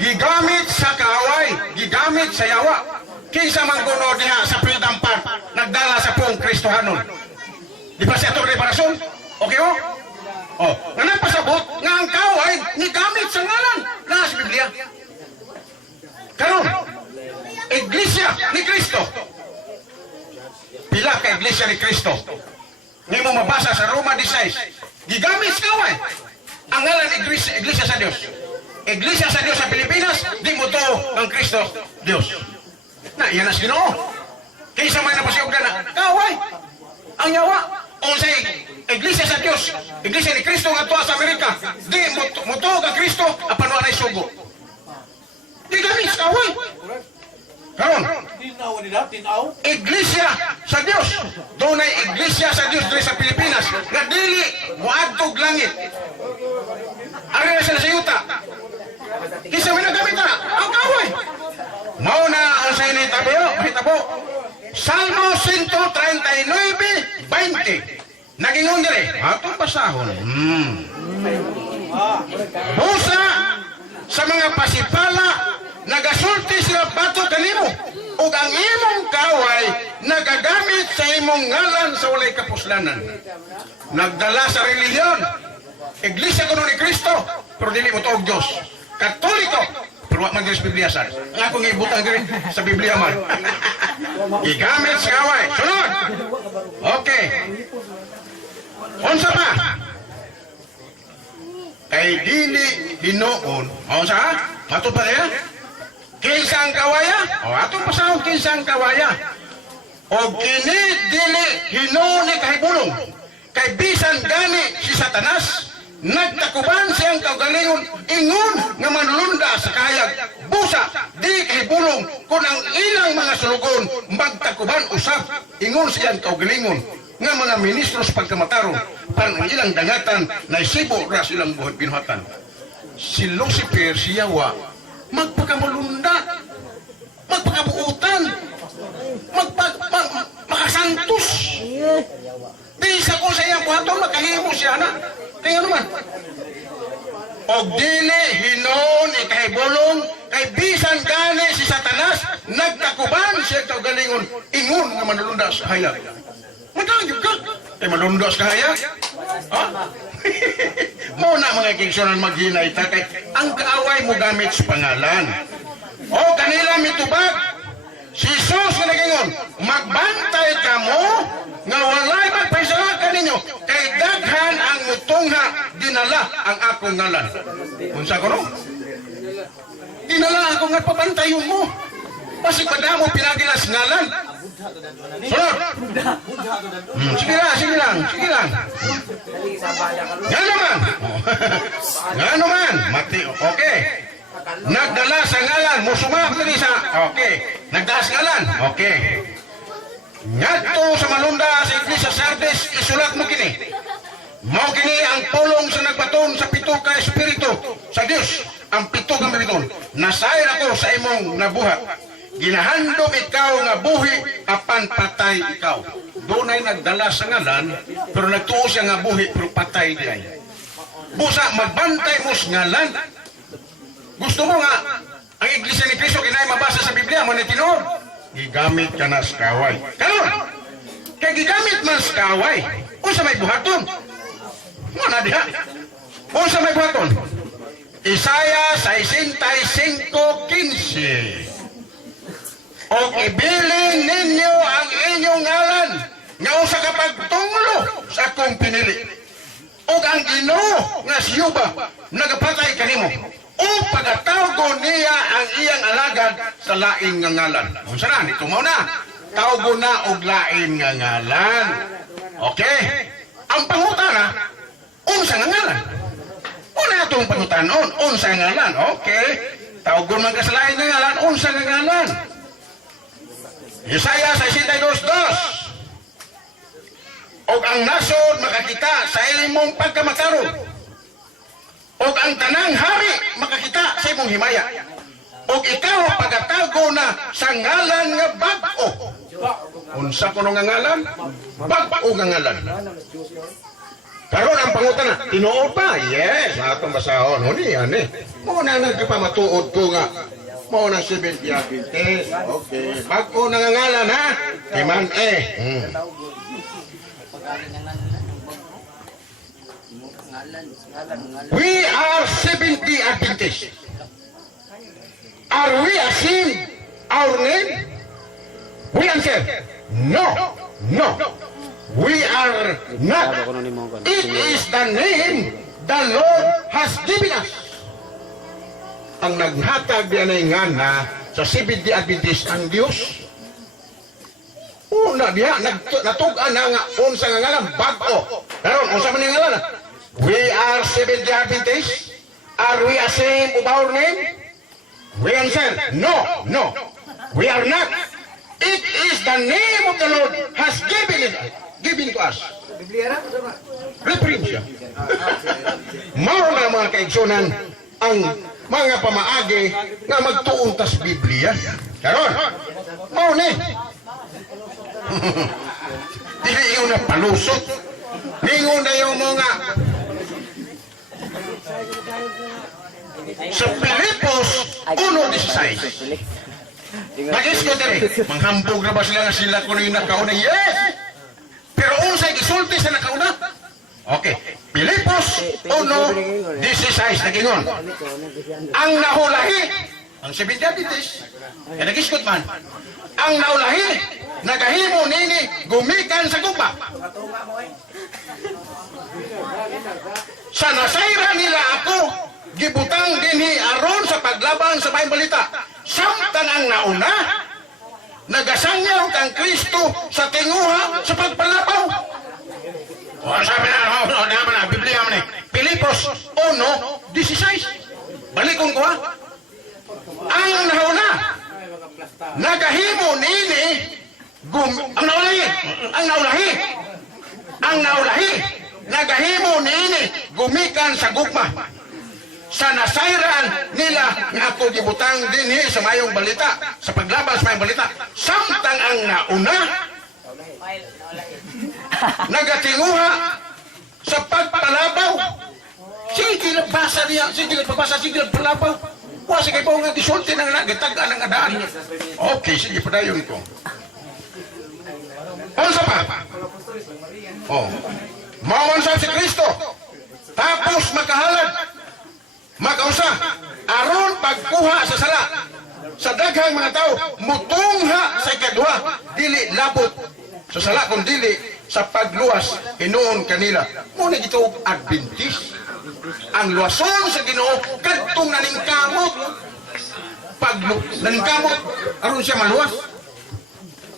gigamit sa kaaway, gigamit sa yawa. Kinsa man kuno diha sa Freedom Park nagdala sa pong Kristohanon. Di ba siya ito reparasyon? Okay o? Oh, nga napasabot nga ang kaaway gigamit sa ngalan na sa Biblia. Karon, iglesia ni Kristo. Pila ka iglesia ni Kristo? Nga mo mabasa sa Roma 16. Gigamit sa kaaway. ang ngalan Iglesia sa Dios. Iglesia sa Dios sa Pilipinas, di mo to ang Kristo Dios. Na iyan as Ginoo. Kaysa may napasiugdan na kaway. Ang yawa unsay Iglesia sa Dios, Iglesia ni Kristo nga tuwa sa Amerika, di mo to ang Kristo apan wa nay sugo. Di gamis kaway. Karon, Iglesia sa Dios. Doon ay Iglesia sa Dios diri sa Pilipinas nga dili moadtog langit. Ari na sila sa yuta. Kisa may nagamit na ang kaway. Mao na ang sa hitabo. Salmo 139:20. Nagingon dire, atong basahon. Busa sa mga pasipala nagasulti sila bato kanimo ug ang imong kaway nagagamit sa imong ngalan sa walay kapuslanan. Nagdala sa relihiyon. Iglesia kuno ni Kristo, pero dili mo tuog Dios. Katoliko, pero wa man diri sa Biblia sa. Ang akong ibutang diri sa Biblia man. Gigamit sa kaway. Sunod. Okay. Unsa pa? Kay dili hinoon. Unsa? Ato pa ya? Kinsa ang kawaya? O ato pa sa kinsa ang kawaya. O kini dili hinoon ni kahibulong. Kay bisan gani si Satanas, nagtakuban siyang kaugalingon ingon nga manlunda sa kayag. Busa, di kahibulong kung ang ilang mga sulugon magtakuban usap. Ingon siyang kaugalingon nga mga ministro sa pagkamatarong pan ang ilang dangatan na isibo ra silang buhay pinuhatan. Si Lucifer, si Yawa, magpakamalunda, magpakabuutan, makasantos. Di sa ko sa iyang buhaton, makahimo siya na. Tingnan naman. O dili hinon ikahibulong kay bisan gani si Satanas nagtakuban siya kaugalingon ingon nga manulunda sa hayag. Magkagyo ka. Kay manulunda sa hayag? Ha? Muna mga kingsonan maghinay ta kay ang kaaway mo gamit sa pangalan. O kanila mitubag si Jesus nga nagingon, magbantay ka mo nga walay magpaisala ka ninyo kay daghan ang mutungha dinala ang akong ngalan. Unsa ko no? Dinala ako nga pabantayon mo. Pasig madamo pinagilas ngalan. Sunod. Sige lang. Nga naman. Mati, okay. Nagdala sa ngalan, musumak dali sa, okay. Nagdala sa ngalan, okay. Ngadto sa malunda sa Iglesia Sardis, isulat mo kini. Mao kini ang pulong sa nagbaton sa pito ka espiritu sa Dios. Ang pito ka mabiton. Nasayon ako sa imong nabuhat. Ginahandom ikaw nga buhi apan patay ikaw. Doon ay nagdala sa ngalan, pero nagtuo siya nga buhi pero patay di ay. Busa magbantay mo sa ngalan. Gusto mo nga ang Iglesia ni Cristo kinay mabasa sa Biblia mo ni tinuod. Gigamit ka na sa kaway. Karon, kay gigamit man sa kaway, unsa may buhaton? Mo na diha. Unsa may buhaton? Isaya 65:15. O ibilin ninyo ang inyong ngalan nga usa ka pagtunglo sa akong pinili. O ang Ginoo nga siyuba nagapatay kanimo. O pagatawgo niya ang iyang alagad sa lain nga ngalan. Unsa na nito mo na? Tawgo na og lain nga ngalan. Okay? Ang pangutana, unsa nga ngalan? Una atong pangutanon, unsa nga ngalan? Okay. Tawgo man ka sa lain nga ngalan, unsa nga ngalan? Isaya 62:2. Og ang nasod makakita sa imong pagkamakaron. Og ang tanang hari makakita sa imong himaya. Og ikaw pagatago na sa ngalan nga bag-o. Unsa kuno nga ngalan? Bag-o nga ngalan. Karon ang pangutana, tinuod pa? Yes, atong basahon. Huni yan eh. Muna nagkapamatuod ko nga. Muna si Bintiaginte. Okay. Bag-o nga ngalan ha? Kiman eh. We are 70 Adventists. Are we ashamed our name? We answer, no. We are not. It is the name the Lord has given us. Ang naghatag diyan nga na sa Seventh-day Adventist ang Dios. Una diha natugan na nga unsa nga ngalan bag-o. Karon unsa man nga ngalan? We are Seventh-day Adventists. Are we ashamed of our name? We answer, no. We are not. It is the name of the Lord has given to us. Reprint siya. Mao na mga kaigsunan ang mga pamaagi nga magtuon tas Biblia. Karon, mao ni. Dili yun na palusot. Ningon na yung mga sa Pilipos 1:16. Nagis ko diri, manghambog na ba sila nga sila kuno yung nakauna? Yes! Pero unsay gisulti sa nakauna? Okay, Pilipos 1:16 nagingon. Ang nahulahi, ang Seventh-day Adventist, kaya nagiskot man, ang naulahi, nagahimo nini, gumikan sa gupa. Sa nasayra nila ako, gibutang dinhi aron sa paglaban sa maayong balita. Samtang ang nauna, nagasangyaw kang Kristo sa tinguha sa pagpalabaw. O sabi na, Biblia man eh. Pilipos 1:16. Balikon ko ha. Ang nauna, nagahimo nini, ang naulahi, nagahimo nini, gumikan sa gugma. Sa nasayran nila nga ako gibutang dinhi sa mayong balita, sa paglaban sa mayong balita. Samtang ang nauna, nagatinguha sa pagpalabaw. Sige nagbasa niya, sige nagpalabaw. Wa sige po nga disulti nang nagitagan ng adaan. Okay, sige padayon ko. Ano sa pa? Oh. Mawansa si Kristo. Tapos makahalad. Makausa. Aron pagkuha sa sala. Sa daghang mga tao, mutungha sa ikadwa. Dili labot sa sala kung dili sa pagluwas hinuon kanila. Muna ito Adventist. Ang luwason sa Ginoo kadtong naningkamot. Pag naningkamot, aron siya maluwas.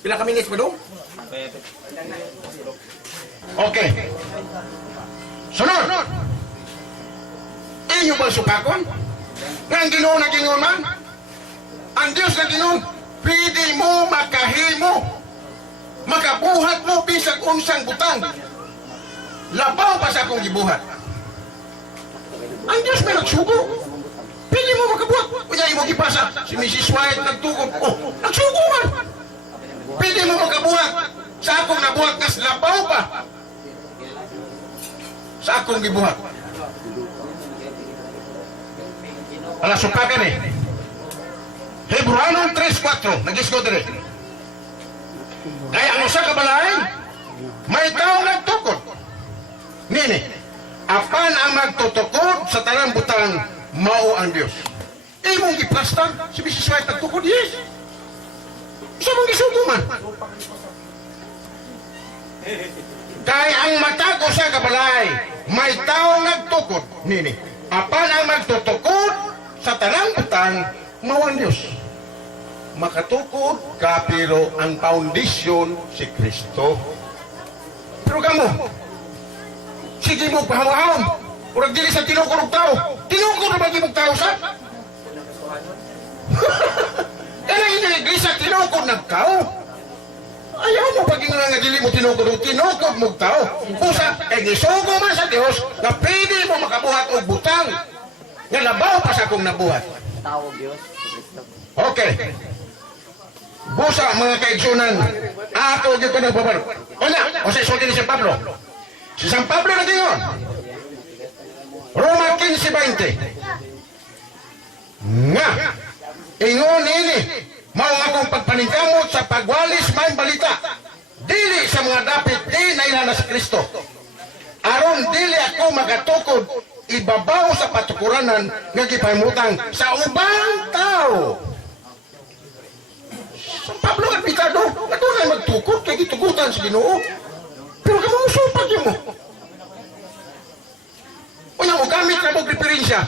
Pila ka minutes pa doon? Okay. Sunod. Inyo ba supakon? Nga ang Ginoo na gingon man? Ang Diyos na gingon, pwede mo makahimo. Makabuhat mo bisag unsang butang. Labaw pa sa akong gibuhat. Ang Diyos may nagsugo. Pili mo makabuhat. Kunya mo gipasa. Si Mrs. White nagtugon. Oh, nagsugo man. Pili mo makabuhat. Sa akong nabuhat kas labaw pa. Sa akong gibuhat. Alas supakan eh. Hebreano 3:4. Nag-isgo dire. Kaya ang usa ka balay, may tao nagtukod. Nini, apan ang magtutukod sa tanang butang, mao ang Dios. Imong giplastag, si Mrs. White nagtukod, yes. Isa mong gisugo man. Kaya ang matag usa ka balay, may tao nagtukod. Nini, apan ang magtutukod sa tanang butang, mao ang Dios. Makatukod ka pero ang foundation si Kristo. Pero kamo, sige mo pahawahon. Urag dili sa tinukod og tao. Tinukod na bagi mong tao sa? Kaya hindi iglesia tinukod ng tao. Ayaw mo pag nga dili mo tinukod mong tao. Kusa, gisugo man sa Dios na pwede mo makabuhat og butang. Nga labaw pa sa akong nabuhat. Tao Dios. Okay. Busa mga kaigsunan, ako dito nagbabar. O sa isulti ni San Pablo. Si San Pablo na gingon. Roma 15:20. Nga, ingon ini, mao akong pagpaningkamot sa pagwalis may balita. Dili sa mga dapit di nailana sa Kristo. Aron dili ako magatukod, ibabaw sa patukuranan nga gipahimutang sa ubang tao. San Pablo kapitado, natunay magtukod, kaya gitugutan sa Ginoo. Pero kamu musupag yun mo. Una mo gamit na mong referensya.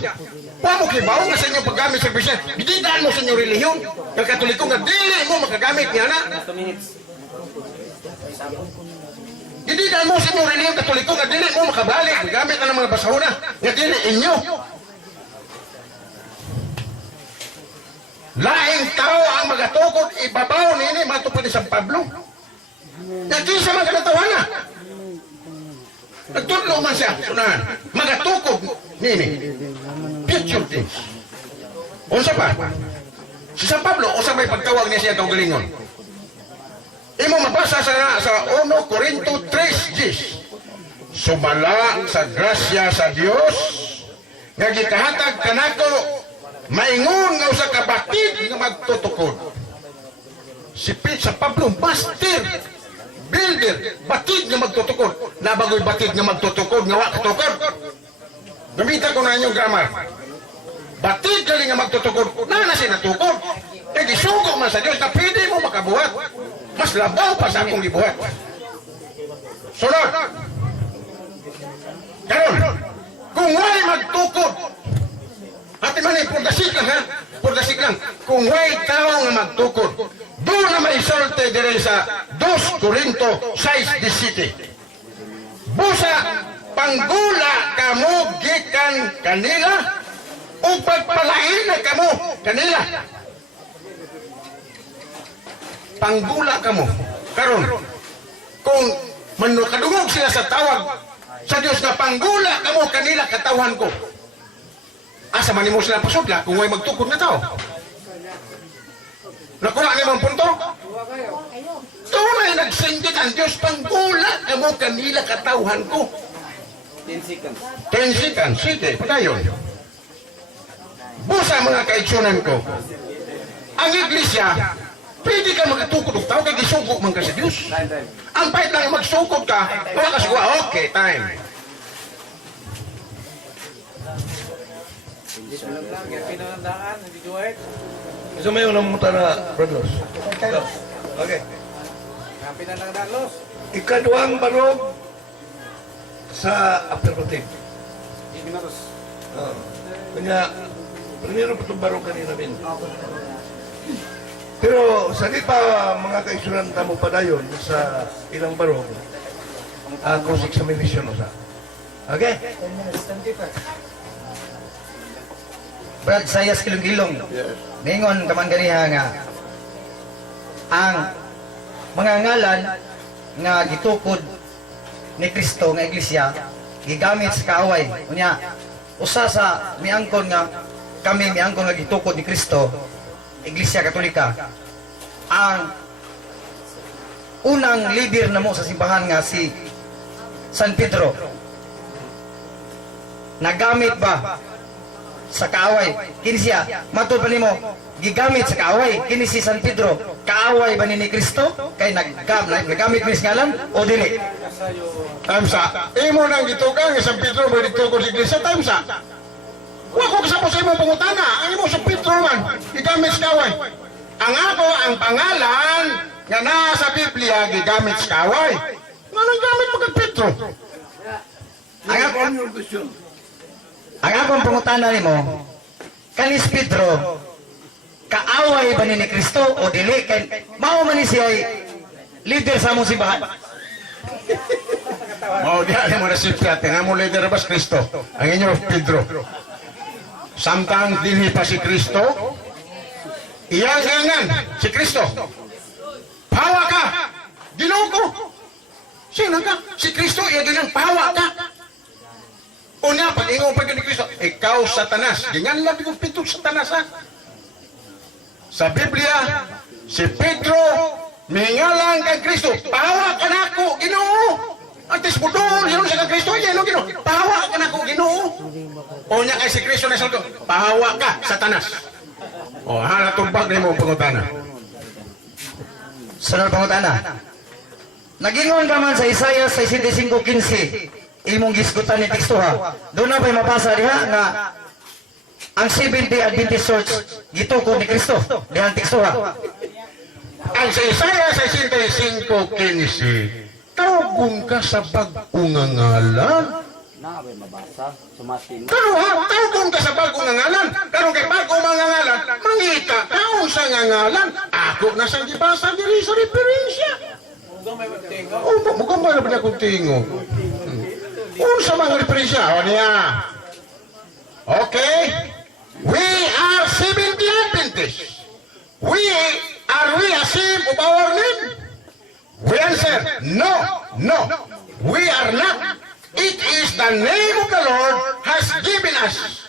Huwag mo kibaw nga sa inyong paggamit sa referensya. Gididaan mo sa inyong relihiyon. Yung katoliko nga dili mo makagamit niya na. Gididaan mo sa inyong relihiyon katoliko nga dili mo makabalik. Gamit na ng mga basahuna. Nga dili inyo. Laing tao ang magatukod ibabaw nini matupad ni San Pablo. Nagkisa man kanatawa na. Nagtudlo man siya. Sunahan. Magatukod nini. Future things. Unsa pa? Si San Pablo, unsa may pagtawag niya siya kaugalingon? Imo mabasa sa 1 Corinto 3:10. Sumala sa grasya sa Dios nga gikahatag kanako maingon nga usa ka batid nga magtutukod. Si Pablo, master, builder, batid nga magtutukod. Nabagoy batid nga magtutukod nga wa katukod. Gamitan ko na inyong grammar. Batid gali nga magtutukod, na siya natukod. E gisugo man sa Diyos na pwede mo makabuhat. Mas labaw pa sa akong gibuhat. Sunod. Karon, kung wa'y magtukod, ati man purdasik lang ha, purdasik lang. Kung wa'y tao nga magtukod, doon na maisolte dire sa 2 Corinto 6:17. Busa, panggula kamo gikan kanila, o pagpalain na kamo kanila. Panggula kamo. Karon, kung kadungog sila sa tawag sa Diyos na panggula kamo kanila katawan ko, asa man mo sila pasudla kung may magtukod na tao. Nakuha niyo ang punto? Doon ay nagsinggit ang Diyos, panggula kamo kanila katawan ko. 10 seconds. 10 seconds, sige, padayon. Busa mga kaigsunan ko, ang iglesia, pwede ka magtukod ng tao, kaya gisugod man ka sa Diyos. Ang pahit lang magsugod ka, wala ka siguro, okay, time. Isa may unang muta na, brothers. Okay. Ikaduang barog sa affirmative. Kanya, primero pa itong barog kanina min. Pero sa di pa mga kaisunan tamo pa dayon sa ilang barog, cross-examination sa. Okay? Brad, sayas kilong-kilong. Ningon kaman ganiha nga ang mga ngalan nga gitukod ni Kristo nga iglesia gigamit sa kaaway. Unya, usa sa miangkon nga kami miangkon nga gitukod ni Kristo, Iglesia Katolika, ang unang leader na mo sa simbahan nga si San Pedro. Nagamit ba sa kaaway? Kini siya, matud pa nimo, gigamit sa kaaway. Kini si San Pedro, kaaway ba ni Kristo? Kay nagamit mis ngalan o dili? Tamsa, imo nang gitugang San Pedro mo ditugon sa iglesia, tamsa. Wa ko kasama sa imong pangutana, ang imo sa Pedro man, gigamit sa kaway. Ang ako, ang pangalan nga naa sa Biblia, gigamit sa kaway. Nga nang gamit mo kag Pedro? Ang akong pangutana nimo, kanis Pedro, kaaway ba ni Kristo o dili? Kay mao man ni siya leader sa among simbahan. Mao diha mo na sifra, nga mo leader ba sa Kristo? Ang inyo Pedro. Samtang dinhi pa si Kristo, iyang gangan si Kristo. Pawa ka, Ginoo ko. Sino ka? Si Kristo, iya ganang pawa ka. Una, pag-ingon pa ni Kristo, ikaw Satanas. Ganyan lang yung Pedro Satanas ha. Sa Biblia, si Pedro, mihingalan kay Kristo, pawa ka na ako, Ginoo. Antes mo doon, yun sa Kristo, yan, Ginoo. Pawa ka na ako, Ginoo. O niya kay si Kristo na salto, pahawa ka, Satanas. O, halatubag na mo pangutana. Sunod pangutana. Nagingon pa man sa Isaiah 65:15, imong gisgutan ni teksto ha. Doon na ba'y mapasa diha nga ang 70 Adventist Church gitukod ni Kristo. Diha ang teksto ha. Ang sa Isaiah 65:15, tawgon ka sa bag-o nga ngalan Pero ha, tawgon ka sa bagong ngalan. Karon kay bagong mga ngalan, mangita taon sa ngalan. Ako na sa gibasa diri sa referensya. Mukhang ba na ba na kong tingog? Unsa mga referensya? O niya. Okay. We are Seventh Day Adventists. We ashamed of our name? We answer, no, no. We are not. It is the name of the Lord has given us.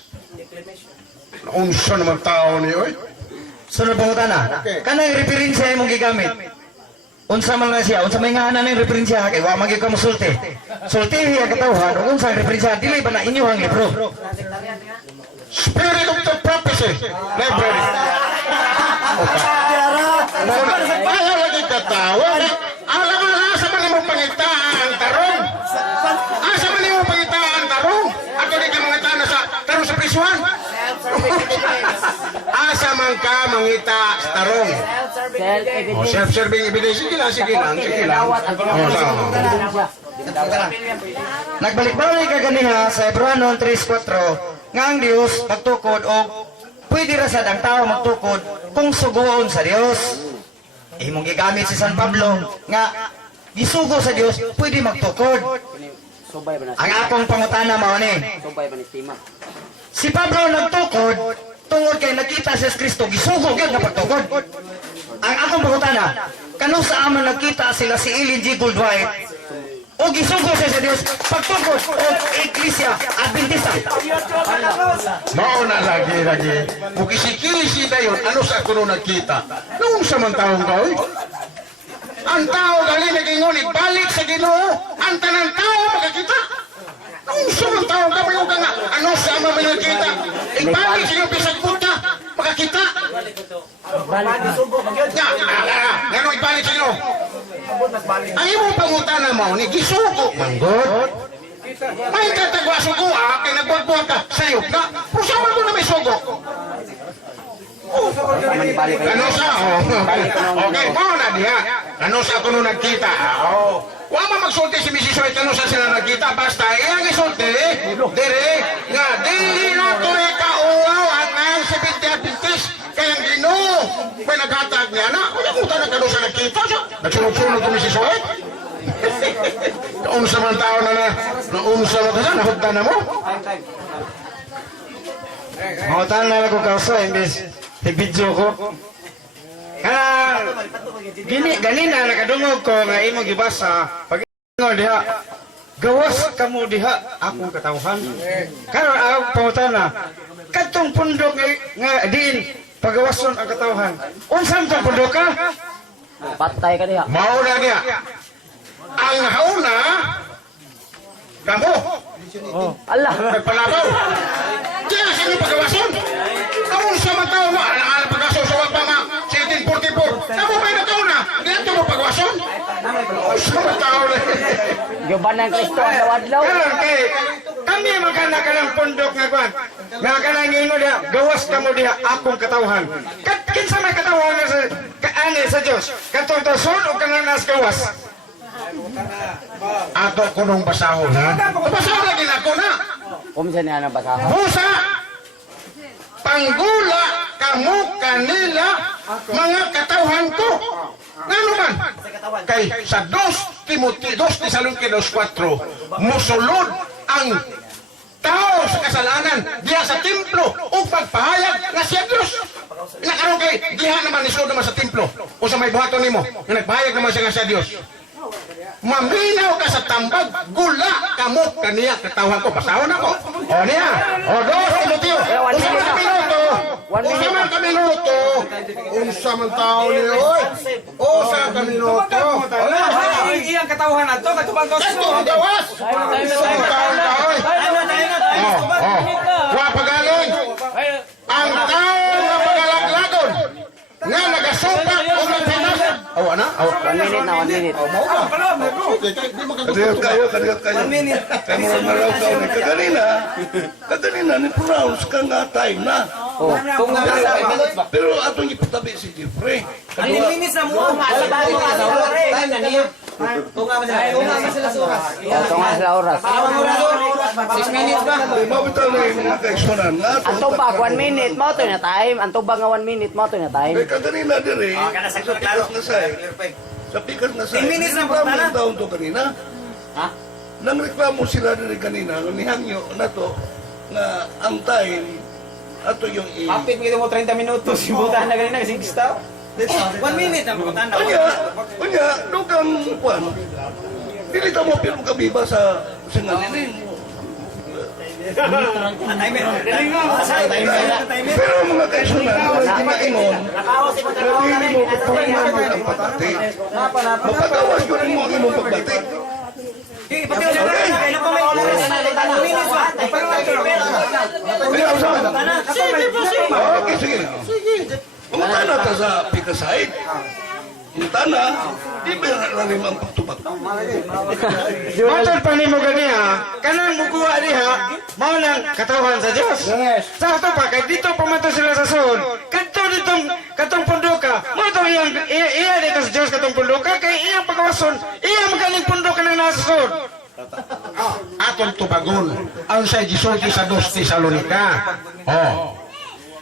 Unsa naman tao niyo eh? Sunod pangutana. Okay. Kanang referensya imong gigamit. Unsa man na siya, unsa may ngahanan ng referensya kay wa man gyud ka mosulti. Sulti ang katawhan ug unsa ang referensya dili ba na inyong libro. Spirit of the prophecy. Library. Kaya lagi katawa. Alam mo, asa man mo pangitaan ang tarong? Asa man mo pangitaan ang tarong? Ato di ka mangitaan na sa tarong sa prisuhan? Asa man ka mangita sa tarong? Oh, self-serving evidence. Sige lang, sige lang, sige lang. Nagbalik-balik ka ganiha sa Hebreano 3:4 nga ang Dios magtukod og pwede ra sad ang tao magtukod kung suguon sa Dios. Imong gigamit si San Pablo nga gisugo sa Dios pwede magtukod. Ang akong pangutana mao ni. Si Pablo nagtukod tungod kay nakita si Kristo gisugo gyud nga pagtukod. Ang akong pangutana, kano sa aman nakita sila si Ellen G. Goldwhite o gisugo siya sa Dios pagtukod o Iglesia Adventista. Mao na lagi. Kung kisi-kisi na yun, ano sa kuno nagkita? Noong sa man taong gawin? Ang tao gali nagingon, ibalik sa Ginoo. Ang tanang tao makakita. Noong sa man taong gawin ka nga, ano sa ama may nagkita? Ibalik sa iyong pisag puta, makakita. Ganun ibalik sa Ginoo. Ang imong pangutana mo, ni gisugo, manggod. May tatagwa sugo, kay nagbuhat-buhat ka, sayop na. Kung saan mo na may sugo? Ano sa? Okay, mo na diha. Ano sa ako nung nagkita? Huwag mo magsulti si Mrs. White, ano sa sila nagkita? Basta, iyang isulti, dire, nga, dili na to ikauwaw ang ang Seventh Day Adventist. Kaya ang Ginoo, may naghatag niya na, kung nakuta na kano sa nagkita siya. Nagsunod-sunod ko Mrs. White. Naunsa man tao na naunsa mo ka na, nahugdan na mo. Mangutan na ako kauso imbis video ko. Ganina nakadungog ko nga imong gibasa pag ingon diha gawas kamo diha akong katawhan. Karon ako pangutana kadtong pundok nga diin pagawason ang katawhan. Unsa man pundok ka? Patay ka diha. Mauna niya. Ang hauna, kamo, Allah. nagpalabaw. Diyan sa inyong pagawason. Naun sa mga tao mo, ala-ala pagawason sa wag pa nga, 1744. Kamo may nataon na, hindi ito mo pagawason. Sa mga tao na. Giban ng Kristo ang dawadlaw. Karon kay kami magkana ka ng pundok nga kwan. Nga kanang ingon diha gawas kamo diha akong katawhan. Kinsa may katawhan nga sa kaani sa Dios? Katong tasod o kanang nas gawas? Ato ko nung basahon, ha? Basahon lagi na ako na. Kumsa niya ang basahan. Busa, panggula kamo kanila mga katawhan ko. Ngano man? Kay sa 2 Timothy 2 Tesalonike 2:4 musulod ang tao sa kasalanan diha sa templo o pagpahayag nga siya Dios. Nakaroon kay diha naman isod naman sa templo o sa may buhaton nimo nga nagpahayag naman siya nga siya Dios. Maminaw ka sa tambag, gula kamo kaniya katawhan ko. Pasahon ako. O niya. O 2 Timoteo. Unsa man ka minuto? Unsa man ka minuto? Unsa man tao niyo? Unsa ka minuto? Iyang katawhan ato katubang ko. Ito ang gawas. Unsa man tao kaoy? Wa pagaling. Ang tao nga pagalaglagon nga nagasupa o nagpanas. Awa na? 1 minute na, 1 minute. Kadiyot kayo. Kamu maraw ka ni kaganina ni Prouse ka nga time na. Pero atong ipatabi si Jeffrey. Ang linis na mo. Time na niya. Tunga man sila sa oras. Tunga sila oras. 6 minutes ba? Mabitaw na yung mga kaigsunan. Ang tubag 1 minute mo to na time. Ang tubag nga 1 minute mo to na time. Kaya kanina din eh. Kana sa Sa pikas na sa Sa pikas na sa 10 minutes na po, Reklamo tara. yung taon to kanina. Ha? Nang reklamo sila din kanina, nihangyo na to, na ang time, ato yung Kapit mo 30 minutos. Ibutan na ganina kasi gusto. 1 minute na po tanda. Unya, dugang kwan. Dili ta mo pero kabiba sa singalinin. Timer. Timer. Pero mga kaisunan, hindi maingon, dili mo pagpapalman mo ang patate. Mapagawas ko rin mo ang imong pagbati. Okay, sige. Pumunta na ta sa Pikaside. Pumunta na, di ba na rin ang pagtupak? Matod pa nimo ganiha, kanang mukuha diha, mao nang katawan sa Dios. Sa ato pa kay dito pumato sila sa sul. Kadto ditong katong punduka, mo to iya dito sa Dios katong punduka kay iyang pagawason, iya magaling punduka nang nasa sul. Atong tubagon ang sa Jesus sa 2 Tesalonika. Oh.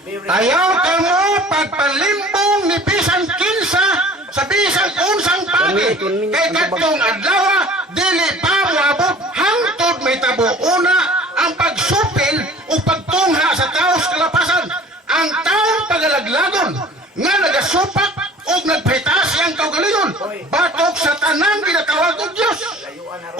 Ayaw kamo pagpalimbong ni bisan kinsa sa bisan unsang pagi kay kadtong adlaw dili pa moabot hangtod may tabo una ang pagsupil o pagtungha sa taos kalapasan ang taong pagalaglagon nga nagasupak o nagpritas siyang kaugalingon batok sa tanang ginatawag og Dios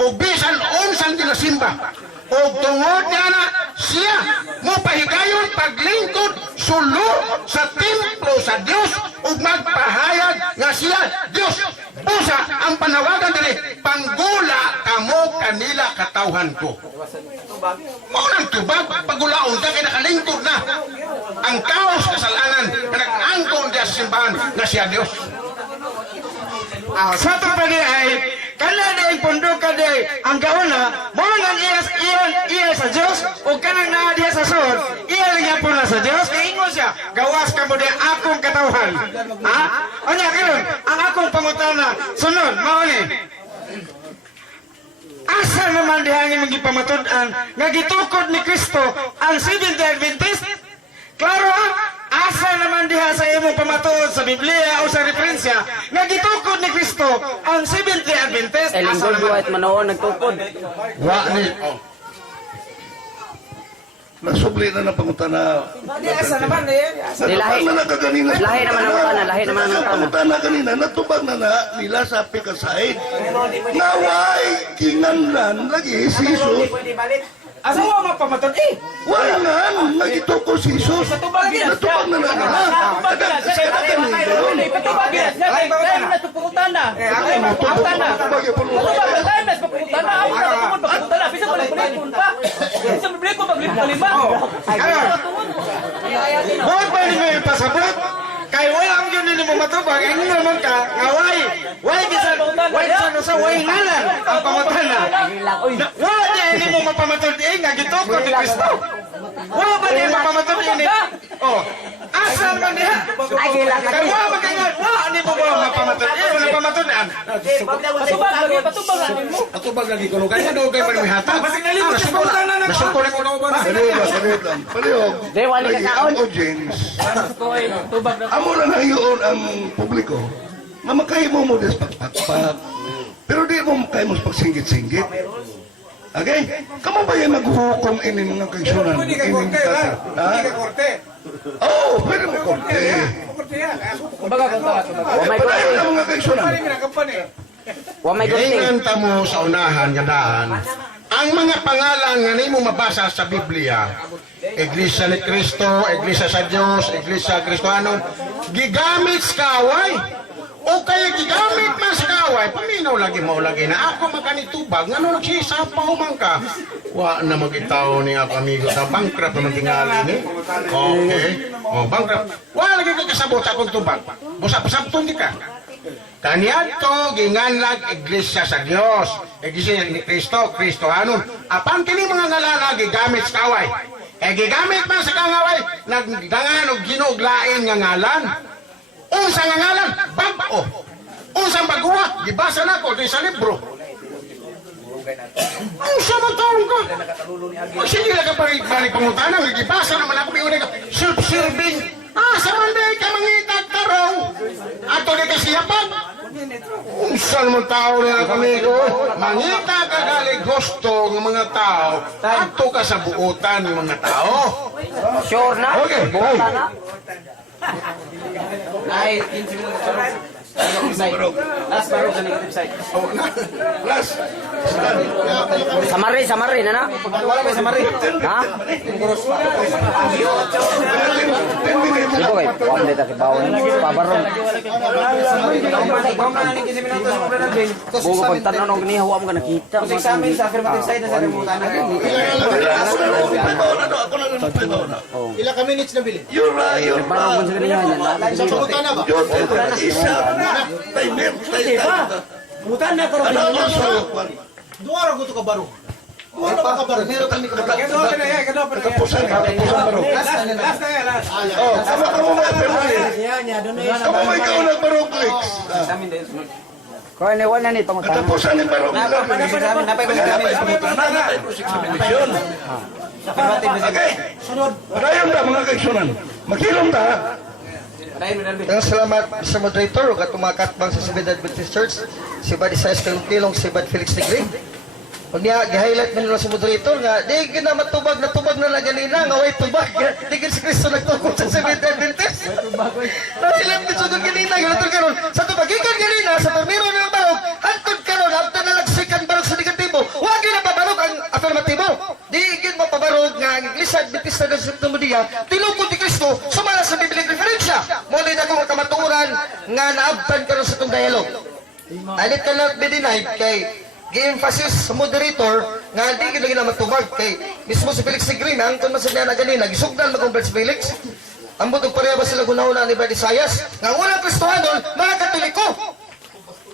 o bisan unsang ginasimba o tungod niya na siya mo pahigayon paglingkod sulo sa templo sa Dios ug magpahayag nga siya Dios busa ang panawagan dili panggula kamo kanila katawhan ko mo nang tubag pagulaon ka kay nakalingkod na ang kaos kasalanan nga nag-angkon diya sa simbahan nga siya Dios. Sa ito pa ay kanang ang pundo ka di ang gauna mo nang iya sa Diyos o kanang naa diya sa sod iya lang po na sa Diyos kay ingon siya gawas ka mo di akong katawhan ha? O niya karon ang akong pangutana sunod mao ni asa naman dihangin magipamatudan nga gitukod ni Kristo ang Seventh-day Adventist klaro ha? Asa naman diha sa imong pamatuod sa Biblia o sa referensya nga gitukod ni Kristo ang Seventh-day Adventist Ay asa lingkod naman buhat manoon nagtukod. wa ni Nasubli na ng pangutana. Asa naman eh. Lahi. Natubag na kaganina. Lahi naman ang utana, lahi naman ang utana. Pangutana kanina, natubag na nila sa Pikaside. Naway, kinganlan lagi si Jesus. Asa mo mapamatod eh. Wala nga, nagituko si Jesus. Natubag na nila. Huwag ba ninyo yung pasabot? Kay wala ang yun ninyo matubag, ay nyo naman ka, ngaway, way bisan sa way ngalan, ang pamatana. Wala niya hindi mo mapamatod nga gitukod ni Kristo. Wala ba niya mapamatod ni? Oh, asa man niya? Ay gila ka. Kay wala magkangan, wala ni mo ba mapamatod wala pamatudan. Atubag lagi ko, kaya doon kayo manimihatag. Nasungko na ko na ba na? Palihog. Di, wala ka kaon. Audience. Amo na ngayon ang publiko. Mamakay mo mo des pagpagpag. Pero di mo makay mo pagsinggit-singgit. Okay? Kamu ba yung maghuhukom ini mga kaisunan? Pwede ka korte ha. Pwede ka korte. Oo, pwede mo korte. Baga ka ta. Oh my God. Pwede mga kaisunan. Pwede ka kampanya. Oh my God. Ingan ta mo sa unahan nga daan. Ang mga pangalan nga nimo mabasa sa Biblia, Iglesia ni Cristo, Iglesia sa Dios, Iglesia Kristiyano, gigamit sa kaway. O kaya gigamit man sa kaway, paminaw lagi mo lagi na ako makanitubag, ngano nagsisapaw man ka. Wa na magitaw ni ako amigo sa bankrupt naman tingali ni. Okay. O bankrupt. Wa lagi ka kasabot sa akong tubag. Busap-busap di ka. Kaniadto ginganlag iglesia sa Dios, iglesia ni Kristo, Kristohanon. Apan kini mga ngalala gigamit sa kaway. Gigamit man sa kaway, nagdangan og ginuglain nga ngalan. Unsa nga ngalan? Bag-o. Unsang baguha, gibasa na ko sa libro. Ano sa mga taong ka? Pag sige lang ka balik pangutanan, gibasa naman ako, may unay ka, self-serving. Sa manday ka mangitag taraw. Ato ni kasiyapan. Unsan mo tao na kami ko? Mangita ka gali gusto ng mga tao. Ato ka sa buutan ng mga tao. Sure na? Okay, boy. Ay, 15 minutes. Negative side. Last barog sa negative side. Last. Samari na na. Wala ba sa mari? Ha? 10 minutes. Di ko kay Juan dito si Bawon. Pabarong. Bugo pag tanaw nung ginihawa mo ka nakita. Kung examine sa affirmative side na sa rebutan na. Ilang ka minutes na bili? You're Parang mo sa ginihawa yan. Sa pangutana ba? isa. Timer. Butan na ko. Dua ra gusto ka baro. Dua ra ka baro. Meron kami ka baro. Katapusan baro. Last na yan, last. Oh, sama ka mo mga February. Kamu may ikaw na baro clicks. Examine din. Kaya ni wala ni pangutana. Katapusan yung baro. Napay ko Examination. Affirmative na Okay. Padayon ta mga kaigsunan. Maghilom ta. Ang salamat sa moderator ug atong mga katbang sa Seventh Adventist Church, si Bad Isaias Kalungkilong, si Bad Felix Negri. Unya gi-highlight man nila sa moderator nga di gyud na matubag na ganina nga way tubag. Di gyud si Kristo nagtugod sa Seventh Adventist. Dahil ang bisugod ganina gyud karon sa tubagikan ganina sa permiro ng barog hangtod karon after na nagsikan barog sa negatibo. Wa gyud na pabarog ang afirmatibo. Di gyud mapabarog nga ang Iglesia Adventista ng Sétimo Día tinukod ni Kristo sumala sa biblik referensya. Mo din ako makamaturan nga naabtan karon sa tong dialogue. And it cannot be denied kay gi-emphasis sa moderator nga di gyud na matubag kay mismo si Felix Negri na ang man sa niya na ganina gisugdan magong si Felix. Ang butong pareha ba sila gunahuna ni Bad Isaias nga wala Kristohanon mga Katoliko.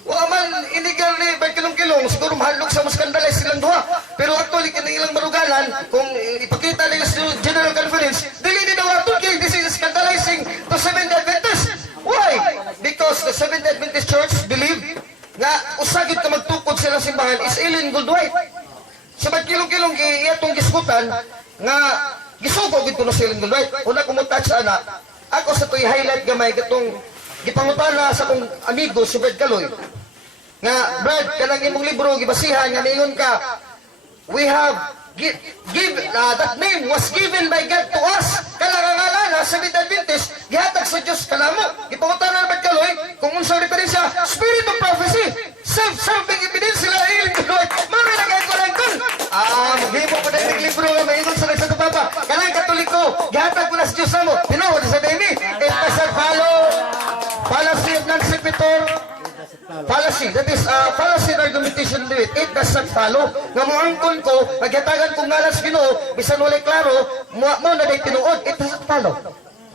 Wa man illegal ni Bad Kilong-Kilong siguro mahalok sa maskandalize silang duha. Pero actually kini ilang marugalan kung ipakita nila sa General Conference dili ni daw ato kay this is scandalizing to Seventh Adventist. Why? Because the Seventh Adventist Church believe nga usagid ka magtukod sila simbahan is Ellen Goldwhite. Sa Bad Kilong-Kilong iyatong giskutan nga gisugod gid ko na si Ellen Goldwhite. Una ko mo touch ana. Ako sa to'y highlight gamay katong gipangutana sa akong amigo si Brad Kaloy. Nga Brad kanang imong libro gibasihan nga ningon ka we have that name was given by God to us. Kalangangala sa Seventh Adventist gihatag sa Dios kanamo. Gipangutana Brad Kaloy kung unsang referensya spirit of prophecy. Self-serving evidence sila Ellen Goldwhite. Mami nagagkulangkon. Maghimo pa ng libro nga maingon sa nagsatupapa. Kanang Katoliko gihatag ko na sa Dios mo. Tinuod sa demi. It does not follow fallacy of non-sequitur. Fallacy, that is fallacy argumentation to it. It does not follow. Nga mo angkon ko, magyatagan kong ngalan sa Ginoo, bisan walay klaro, mo na day tinuod. It does not follow.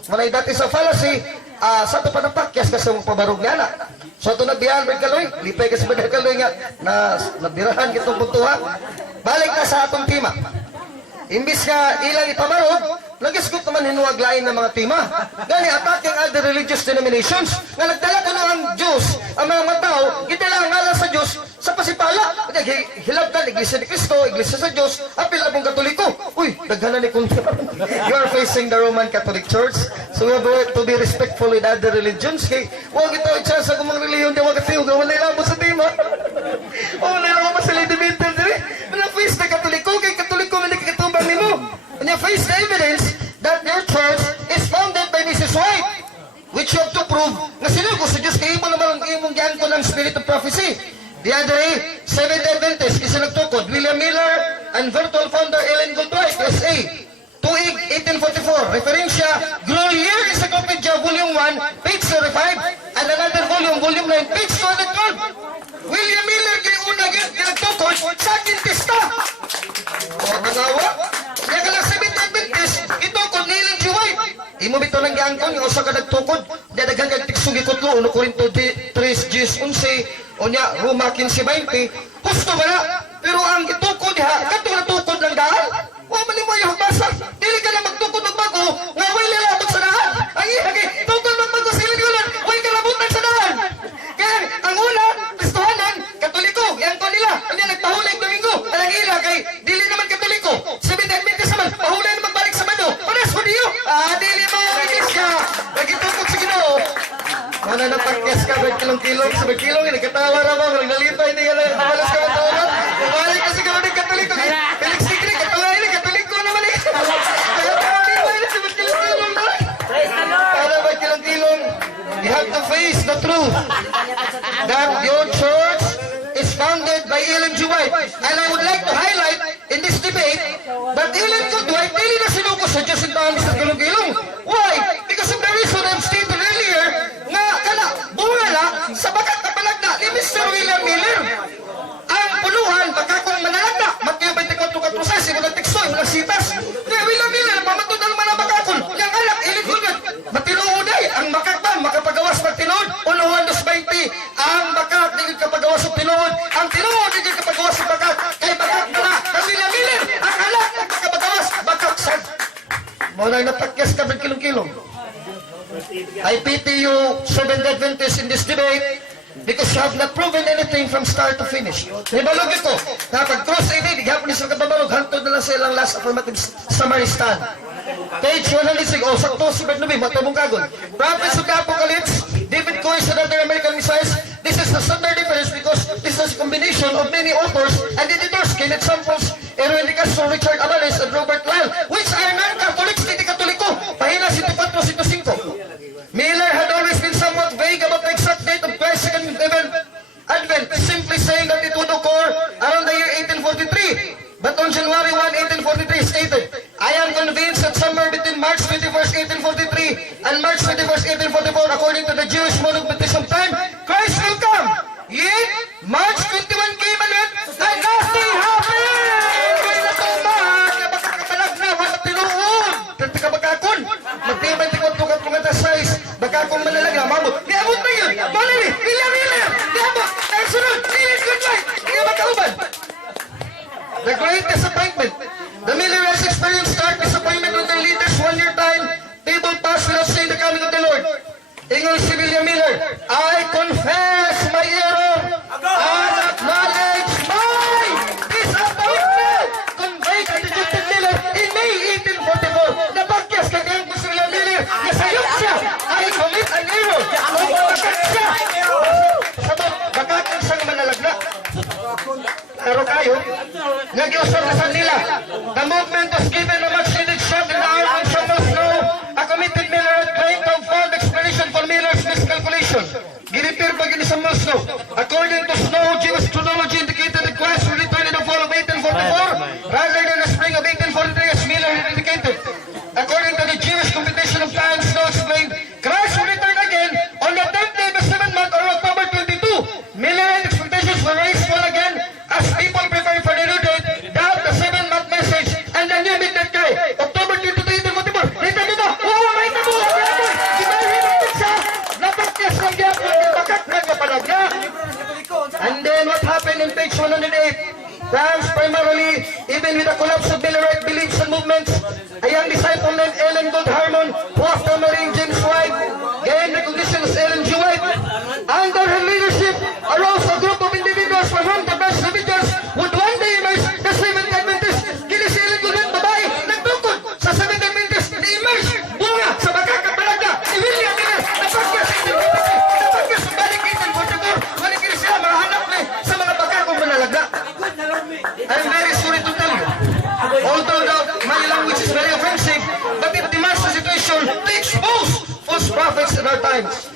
Manay that is a fallacy, sa ito pa napakyas kasi mong pabarog niya na. So ito nabihan, Brad Kaloy, lipay kasi Brad Kaloy nga, na nabirahan kitong puntuha. Balik na sa atong tema. Imbis nga ilang ipamarog, nagisgot naman hinuwaglain ng mga tema. Gani attacking other religious denominations. Nga nagdala ko ang Diyos, ang mga tao, gitala ang ngalan sa Diyos sa pasipala. Hilabtan, Iglesia ni Cristo, Iglesia sa Diyos, apil na pong Katoliko. Uy, daghanan ni Kunti. You are facing the Roman Catholic Church, so we have to be respectful with other religions. Kay, huwag ito ang chance sa kumang reliyon, di wag ito, gawan nila mo sa tema. O, nila mo sa Lady Bintel, diri. Face na Katoliko, kay Katoliko man nakikitubang ni mo. And you face the evidence that your church is founded by Mrs. White, which you have to prove na sinugo sa Diyos kay imo naman ang imong giangko ng spirit of prophecy. The other day, Seventh Adventist isa nagtukod, William Miller and virtual founder Ellen Goldwhite, SA. Tuig 1844, referensya, Gloria Encyclopedia, Volume 1, page 35, and another volume, Volume 9, page 212. William Miller, una ginagtukod sa Adventista. O, nangawa? Kaya ka lang Seventh Adventist, itukod ni Ellen G. White. Imo bito ng giangkon, yung usa ka nagtukod, dadagan kag tiksugit kutlo, 1 Corinto 3:11, o niya, Roma 15:20, husto ba na? Pero ang itukod ha, katong natukod ng daan, wa man mo yung basa, dili ka na magtukod ng bago, nga way lalabot sa daan. Ang ihagi, tukod ng bago sa ilang yulan, way kalabutan sa daan. Kaya, ang Mana natakes ka, kilong-kilong, sa kilong, ini katawa na mo, nalipay, hindi ka na, malas ka matulog. Bumalik kasi ka ng katoliko. Felix Sigri, katoliko naman eh. Nalipay na sa kilong-kilong na. Para ba kilong-kilong, you have to face the truth that your church is founded by Ellen G. White. And I would like to highlight in this debate that Ellen G. White dili na sinuko sa Diyos yung taong Mr. Kilong-Kilong. Why? Because of the reason I'm stated earlier nga kana bungala sa bakat na panagda ni Mr. William Miller. Ang puluhan, baka kung manalagda, Matthew 24:14, yung nagteksto, yung nagsitas. Kaya William Miller, pamatod ang mga bakakon. Yung anak, iligulgat. Matinuuday, ang makakban, makapagawas magtinuod. Unuhan 2:20, ang bakat, hindi kapagawas ng tinuod. Ang tinuod, hindi kapagawas ng bakat. Kay bakat na, kay William Miller, ang anak, kapagawas, bakat sad. Muna natakes ka ng kilong-kilong. I pity you, Seventh Adventists, in this debate because you have not proven anything from start to finish. Nibalog ito, na pag-cross ID, hapon sa kababalog, hantod na lang sa ilang last affirmative summary stand. Page 106, sakto, subad nabi, matabong kagod. Prophets of the Apocalypse, David Koresh and other American missiles. This is the standard difference because this is a combination of many authors and editors, Kenneth Samples, Erwin De Castro, Richard Amales, and Robert Lyle, which are non-Catholics, hindi Katoliko. Pahina 74-75. Miller had always been somewhat vague about the exact date of Christ's second advent, simply saying that it would occur around the year 1843. But on January 1, 1843, stated, I am convinced that somewhere between March 21st, 1843 and March 21st, 1844, according to the Jewish monotheism of time, Christ will come. Yet, March 21 came and went, and nothing happened! Kaya na ito, makakapalag na, wala tinuod. Kakabakakon, magtibay tikot tukat mga size, bakakong malalag na, mabot. Niabot na yun! Manili! Miller! Niabot! Ang sunod! Nilis goodbye! Kaya makauban! The great disappointment. The Millerites experienced stark disappointment with their leaders 1 year time. People passed without seeing the coming of the Lord. Ingon si William Miller, I confess my error and acknowledge my disappointment. Conveyed at the Justin Miller in May 1844. Nabagyas kagayon ko si William Miller. Nasayot siya. I commit an error. Bakat siya. Sabot, bakakang sang manalagna. Pero kayo, nag-iusap na sa nila. The movement was given a much needed shot in the arm and some must know a committed Miller had claimed to have found explanation for Miller's miscalculation. Ginipir pa gini sa Snow. According to Snow, Jewish chronology indicated that Christ will return in the fall of 1844 rather than the spring of 1843 as Miller had indicated. According to the Jewish computation of time, Snow explained, Christ will return again on the 10th day of the 7th month or October 22. Miller's expectations were raised full again as people prepared for the new date, doubt the 7th-month message, and the new midnight cry. October 22, 1844. Rita dito! Oo, may tabo! Ibahirin siya! Nabakyas ng gyapon, bakak na kapalagya. And then what happened in page 108? France primarily, even with the collapse of Millerite beliefs and movements, a young disciple named Ellen Gold Harmon, who after marrying James White, gained recognition as Ellen G. White. Under her leadership arose a group of individuals for whom the best individuals would one day emerge the Seventh Adventists. Kini si Ellen Gold Harmon, babae, nagtungkod sa Seventh Adventists, na-emerge, bunga sa magkakapalaga, si William Miller, napagkas sa balik 1844, balik kini sila, mga hanap na sa mga bagakong manalagda. I'm very sorry to tell you, although my language is very offensive, but it demands the situation to expose false prophets in our times.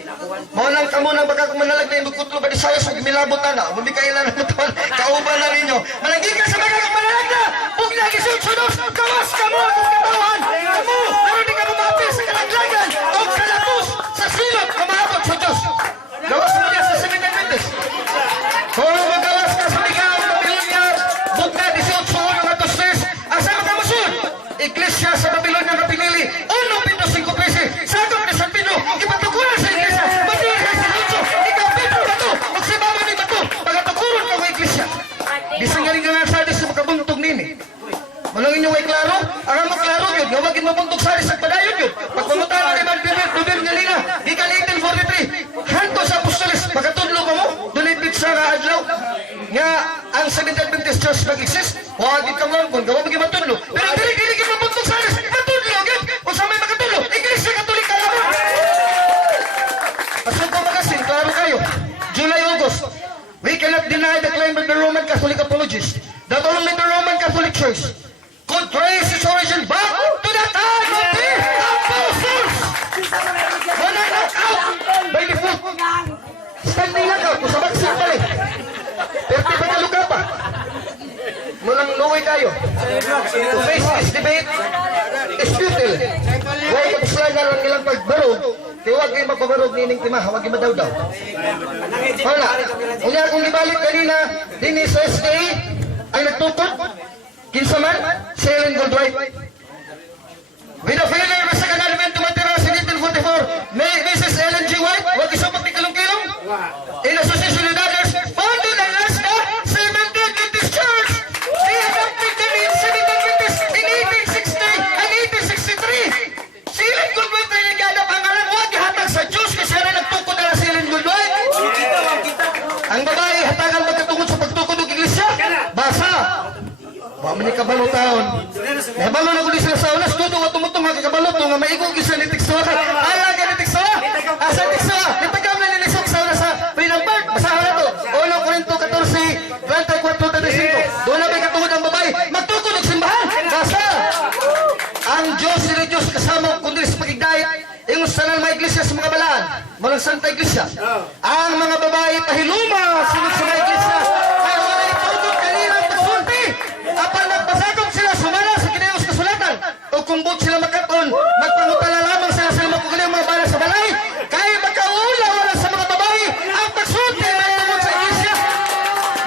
Maunang kamunang baka kung manalag na yung bukutlo ba di sayas kung milabot na na, hindi kailan na ito, kauban na ninyo. Malagi ka sa baka kung manalag na, huwag na gisunsunos, kawas ka mo, kung katawan, kamu, pero di ka bumapil sa kalaglagan, o kalapos, sa silot, kumabot sa Diyos. Gawas mo niya sa Seventh Adventist. Kung magawas ka sa ligaw, Babylonia, bukna 18 ng atos asa makamusun? Iglesia sa Babylonia na pinili, 1.5 Sagap ni San Pedro, ipatukuran sa iglesia, matira sa Sinunso, ikaw Pedro ba to? Magsibawa ni ba to? Pagatukuran ka ko iglesia. Bisan nga rin nga sa atin sa makabuntog nini. Manang inyo ay klaro, ang mo klaro Catholic apologists that only the Roman Catholic Church could trace its origin back to the time of the apostles. Wala knock out by default. Standing knockout, kung sa baksin pa rin. 30 pa kaluka pa. Mulang luwi kayo. To face this debate is futile. Huwag kapuslagan ang ilang pagbarog, kaya huwag kayo magpabarog nining timaha, huwag kayo madawdaw. Wala. Unya akong ibalik kanina, din sa SDA, ay nagtukod, kinsa man, si Ellen Goldwhite. With a failure of the second advent to Materas in 1844, Mrs. Ellen G. White, huwag isupot ni Kilong-Kilong, in association with others, founded and launched the Seventh Adventist Church. They adopted the name Seventh Adventist in 1860 and 1863. Si Ellen Goldwhite ay nag-adap ang alam, huwag ihatag sa Diyos kasi na nagtukod na si Ellen Goldwhite. Ang babae, hatagan magkatungod sa pagtukod ng iglesia. Basa. Wa man ni kabalo taon. Nabalo na guli sila sa unas, tuto wa tumutong nga kabalo to nga maigog isa ni Tikso. Ala ka ni Tikso. Asa Tikso? Nipagam na ni Lisok sa unas sa Freedom Park. Basahan na to. 1 Corinto 14, 34-35. Doon na may katungod ang babae. Magtukod ng simbahan. Basa. Ang Diyos ni Diyos kasama kundi sa pagigdayat. Yung sanal mga iglesia sa mga balaan. Malang Santa Iglesia. Ang mga babae pahiluma sunod sa mga iglesia. Ay wala itutod kanirang pagsulti. Apan nagpasakop sila sumala sa kinayos kasulatan. O kumbot sila makaton, magpangutala lamang sila sa makukuling mga bala sa balay. Kaya makaula wala sa mga babae ang pagsulti na tungkol sa iglesia.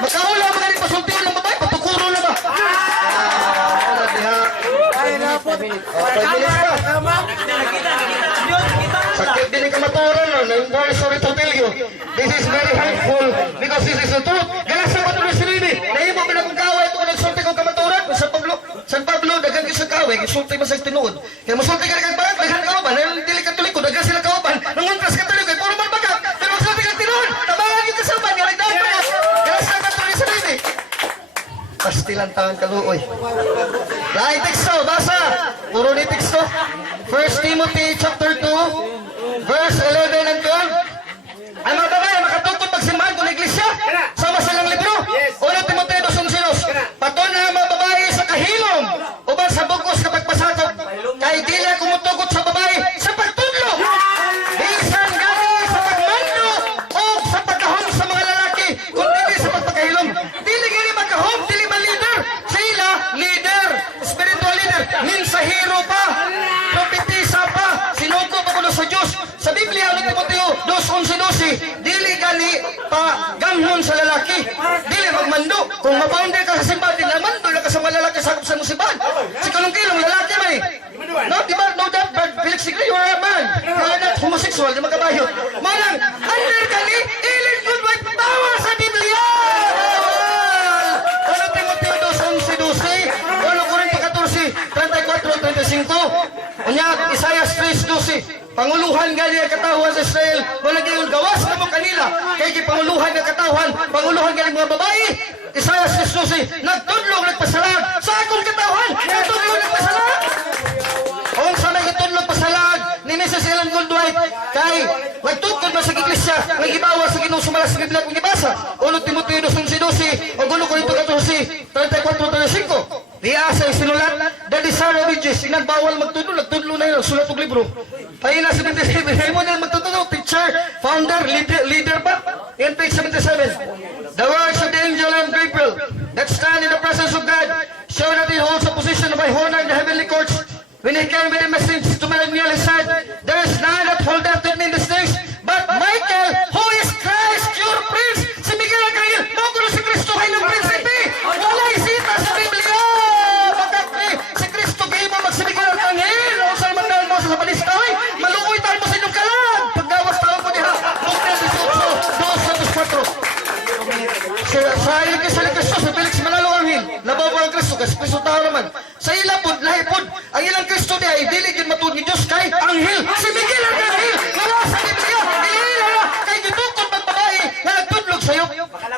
Makaula mga rin pasulti ng babae, patukuro na ba? Wala diha. 5 minutes pa. Sakit din yung kamaturan no, yung voice of Totilio. This is very helpful because this is the truth. Galasa ko tuloy sinini. Nahimo ko na kung kaway ito kung nagsulti kong kamaturan. San Pablo, dagan ka sa kaway, kisulti mo sa tinuod. Kaya masulti ka na kang parang, dagan kauban. Dahil dili katoliko, dagan sila kauban. Nanguntras katoliko, puro man bagak. Pero masulti ka tinuod. Tabangan yung kasaban, nga nagdaan pa. Galasa ko tuloy sinini. Pastilan tangan kaluoy. Lahat teksto, basa. Puro ni teksto. 1 Timothy chapter 2, verse 11 and 12. Ang mga babae, makatukod magsimbahan kung iglesia. Sama silang libro. 1 Timothy 2:11. Paton na ang mga babae sa kahilom. Uban sa bukos kapag pasakop. Kay dili ako mutugot sa babae sa pagtudlo. Bisan gani sa pagmando o sa pagkahom sa mga lalaki. Kung dili sa pagpakahilom. Dili gani magkahom, dili man leader. Sila, leader, spiritual leader. Minsahero pa. Propetisa pa. Sinuko pa kuno sa Diyos. Sa Biblia, ulit Timoteo 2:11, dili gani pa gamhon sa lalaki. Dili magmando. Kung mabounder ka sa simbahan, dili mando na ka sa mga lalaki sakop sa simbahan. Si Kilong-Kilong, lalaki ba eh? No, di ba? No doubt, but Felix Sigrid, you are a man. You are not homosexual, di makabayo. Manang, under gani, Ellen Goldwhite, bawa sa Biblia! Bawal! 1 Timoteo 2:11, 1 Corinto 14, 34-35. Unya, Isaiah 3:12. Panguluhan gani ang katawan sa Israel, wala gayong gawas na mo kanila. Kaya panguluhan ng katawan, panguluhan gani mga babae. Isaiah 6:12, nagtudlog, nagpasalag sa akong katawan, nagtudlog, nagpasalag. Kung sa may itudlog pasalag ni Mrs. Ellen Goldwhite, kay magtukod na sa iglesia, nagibawa sa Ginoo sumala sa Biblia kung ibasa. 1 Timoteo 2:11, o 1 Corinto 14, 34-35. Diya sa isinulat, the desire of ages, nagbawal magtudlo, nagtudlo na yun, sulat og libro. Kaya na 77, ay mo na magtutudlo, teacher, founder, leader pa. In page 77, the words of the angel and Gabriel that stand in the presence of God show that he holds a position of a honor in the heavenly courts. When he came with a message to Melaniel, he said, there is none that hold up me in these days, but Michael, who is Christ, your prince. Si Miguel Arcangel, magulo si Kristo ay ng prinsipe. Wala isita sa Biblia. Bakit si Kristo kayo mo si Miguel Arcangel? O sa mandaan mo sa panistahoy, maluoy tayo mo sa inyong kalan. Paggawas tayo po niya. Lucas 18, 2 sa ilang kisa ni Kristo, sa Felix Manalo Arhil, labaw po ang Kristo, kasi Kristo tao naman. Sa ilang po, lahipod, ang ilang Kristo niya ay diligin matulog ni Diyos kay Anghel. Si Miguel Arcangel, wala sa Biblia, ilila na, kay gitukod ng babae na nagtudlog sa'yo.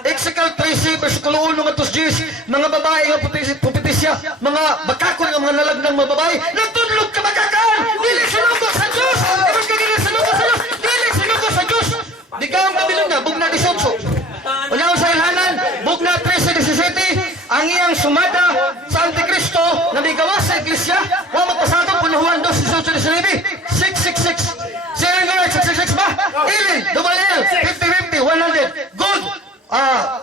Execal 13, versikulo 1 ng 10, mga babae nga pupitisya, mga bakakon ng mga nalagnang mga babae, nagtudlog ka bakakaan, dili sinugo sa Diyos, ibig kagina sinugo sa Diyos, dili sinugo sa Diyos. Di ka ang Babylonia, bugna 18. Unaw sa ilhanan, bugna 3. 13:17, ang iyang sumada sa Antikristo na may gawa sa Iglesia, wa magpasakop kung Juan 2:18-19, 666. Sino yung gawin? 666 ba? Ili, double L, 50-50, 100. Good.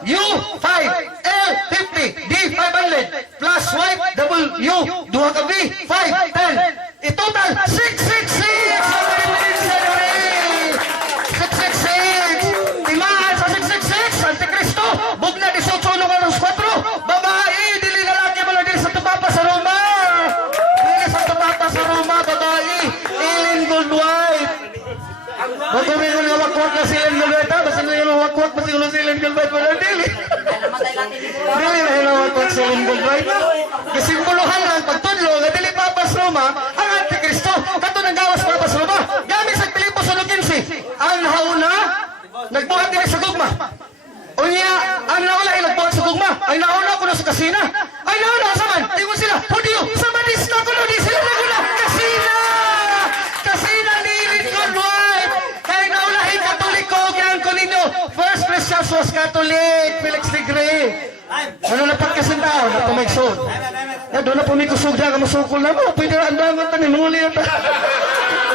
U, 5, L, 50, D, 500, plus white, double U, duha ka B, 5, 10. Itotal, 666! 666! Timaan sa 666, Antikristo, bugna 18:4, babae, dili lalaki mo lang dili sa tupapa sa Roma. Dili sa tupapa sa Roma, babae, Ellen Goldwhite. Bago may mga wakwak na si Ellen Goldwhite, ha? Basta may mga wakwak pa siguro si Ellen Goldwhite, wala dili. Dili na yung wakwak si Ellen Goldwhite. Kasimbolohan lang, pagtudlo, nga dili papas Roma, ang Antikristo, kato nang gawas papas Roma. Gamit sa Pilipos 1:15, ang hauna, nagbuhat din sa gugma. Unya, ang nauna ay nagbuhat sa gugma. Ay nauna ko na sa kasina. Ay nauna, saman, tingin sila, Hudiyo, sa Madista ko na, di sila naguna. Kasina! Kasina ni Ellen Goldwhite! Kaya naulahin Katoliko, kaya ko ninyo. First Christians was Catholic, Felix Tigre. Ano na pagkasin tao, na pumagsod. Doon na pumikusog dyan, kamusukol na mo. Pwede na andangan tanin, muli yun.